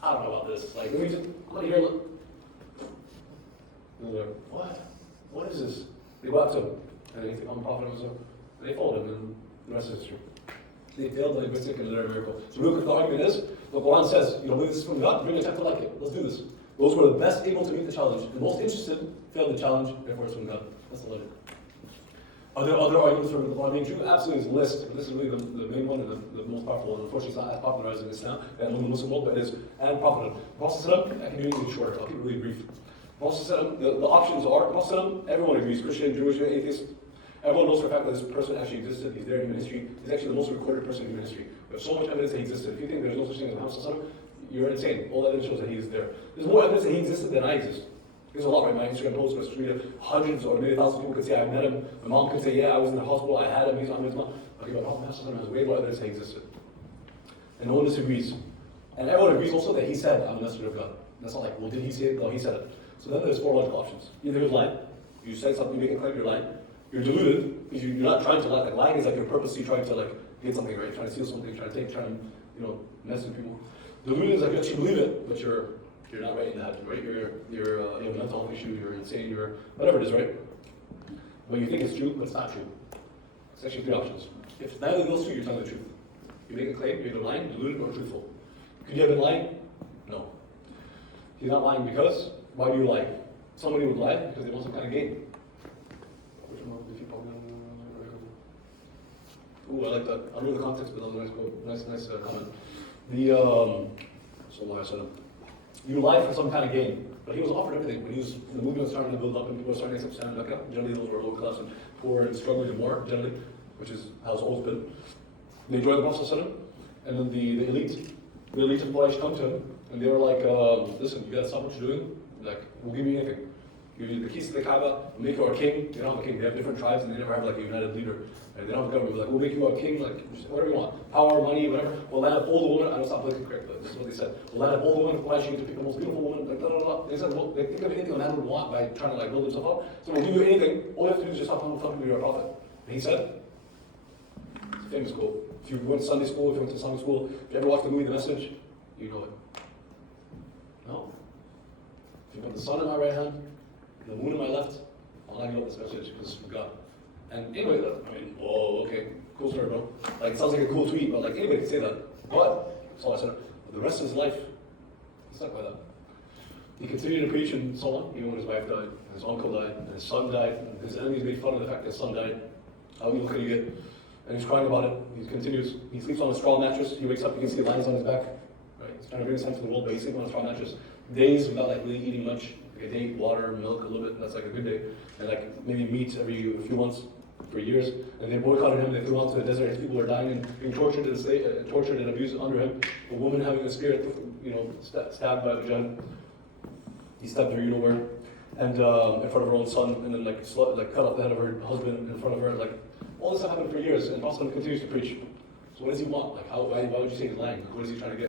I don't know about this. Like, let me hear. And they're like, what? What is this? They go up to him, and they think, I'm a prophet of Islam. And they followed him, and the rest is history. They failed the linguistic and literary miracle. So real quick, the argument is, the Quran says, you know, this is from God, bring a chapter like it. Let's do this. Those who are the best able to meet the challenge, the most interested, failed the challenge, therefore it's from God. That's the letter. Are there other arguments for the Quran being true? Absolutely, there's a list. This is really the main one and the most powerful one. Unfortunately, it's not as popularized in Islam and in the Muslim world, but it is and profitable. Prophet, I can do it shorter. I'll keep it really brief. Prophet, the options are, Prophet, everyone agrees, Christian, Jewish, atheist. Everyone knows for a fact that this person actually existed. He's there in human history. He's actually the most recorded person in human history. We have so much evidence that he existed. If you think there's no such thing as Muhammad, you're insane. All evidence shows that he is there. There's more evidence that he existed than I exist. There's a lot, right? My Instagram post was tweeted. Hundreds or maybe thousands of people could say I met him. My mom could say, yeah, I was in the hospital, I had him, he's on his mom. Okay, but Muhammad has way more evidence that he existed. And no one disagrees. And everyone agrees also that he said, I'm a messenger of God. That's not like, well, did he say it? No, he said it. So then there's four logical options. Either you're lying, you said something, you make it claim you're lying. You're deluded, because you're not trying to lie. Like lying is like you're purposely trying to like get something right, trying to steal something, trying to mess with people. Deluded is like you actually believe it, but you're not right in the head, right? You have a mental health issue, you're insane, you're whatever it is, right? But you think it's true, but it's not true. It's actually three options. If neither of those two, you're telling the truth. You make a claim, you're either lying, deluded, or truthful. Could you have been lying? No. He's not lying because, why do you lie? Somebody would lie because they want some kind of gain. Ooh, I like that. I don't know the context, but that was a nice comment. You lie for some kind of gain. But he was offered everything. When the movement was starting to build up and people were starting to accept Islam in Mecca, generally those were low class and poor and struggling and more, generally, which is how it's always been. They joined the Prophet and then the elite of Quraysh come to him, and they were like, listen, you gotta stop what you're doing. Like, we'll give you anything. Give you the keys to the Kaaba, we'll make you our king. They don't have a king, they have different tribes and they never have like a united leader. And they don't have a government, like, we'll make you our king, like, whatever you want. Power, money, whatever. We'll line up all the women, I don't stop politically correct, but this is what they said. We'll line up all the women of Quraysh, you get to pick the most beautiful woman, like, blah, blah, blah. They said, well, they think of anything a man would want by trying to like build himself up. So we'll give you anything, all you have to do is just stop telling people you're a prophet. And he said, it's a famous quote. If you went to Sunday school, if you went to Sunday school, if you ever watched the movie The Message, you know it. No? If you put the sun in my right hand, the moon in my left, I'll not give up this message because it's from God. And anyway, whoa, okay, cool story, bro. Like, it sounds like a cool tweet, but like, anybody can say that. But, that's all I said. But the rest of his life, he stuck by that. He continued to preach and so on, even when his wife died, and his uncle died, and his son died, and his enemies made fun of the fact that his son died. How evil could he get? And he's crying about it. He continues. He sleeps on a straw mattress. He wakes up, you can see lines on his back. Right? He's trying to bring his son to the world, but he's sleeping on a straw mattress. Days without like really eating much. Like a day, water, milk, a little bit. That's like a good day. And like maybe meat every few months. for years, and they boycotted him. They threw him out to the desert. And people were dying and being tortured and tortured and abused under him. A woman having a spear, stabbed by a jinn. He stabbed her, you know where, and in front of her own son, and then cut off the head of her husband in front of her. Like all this stuff happened for years, and Prophet continues to preach. So what does he want? Like why would you say he's lying? What is he trying to get?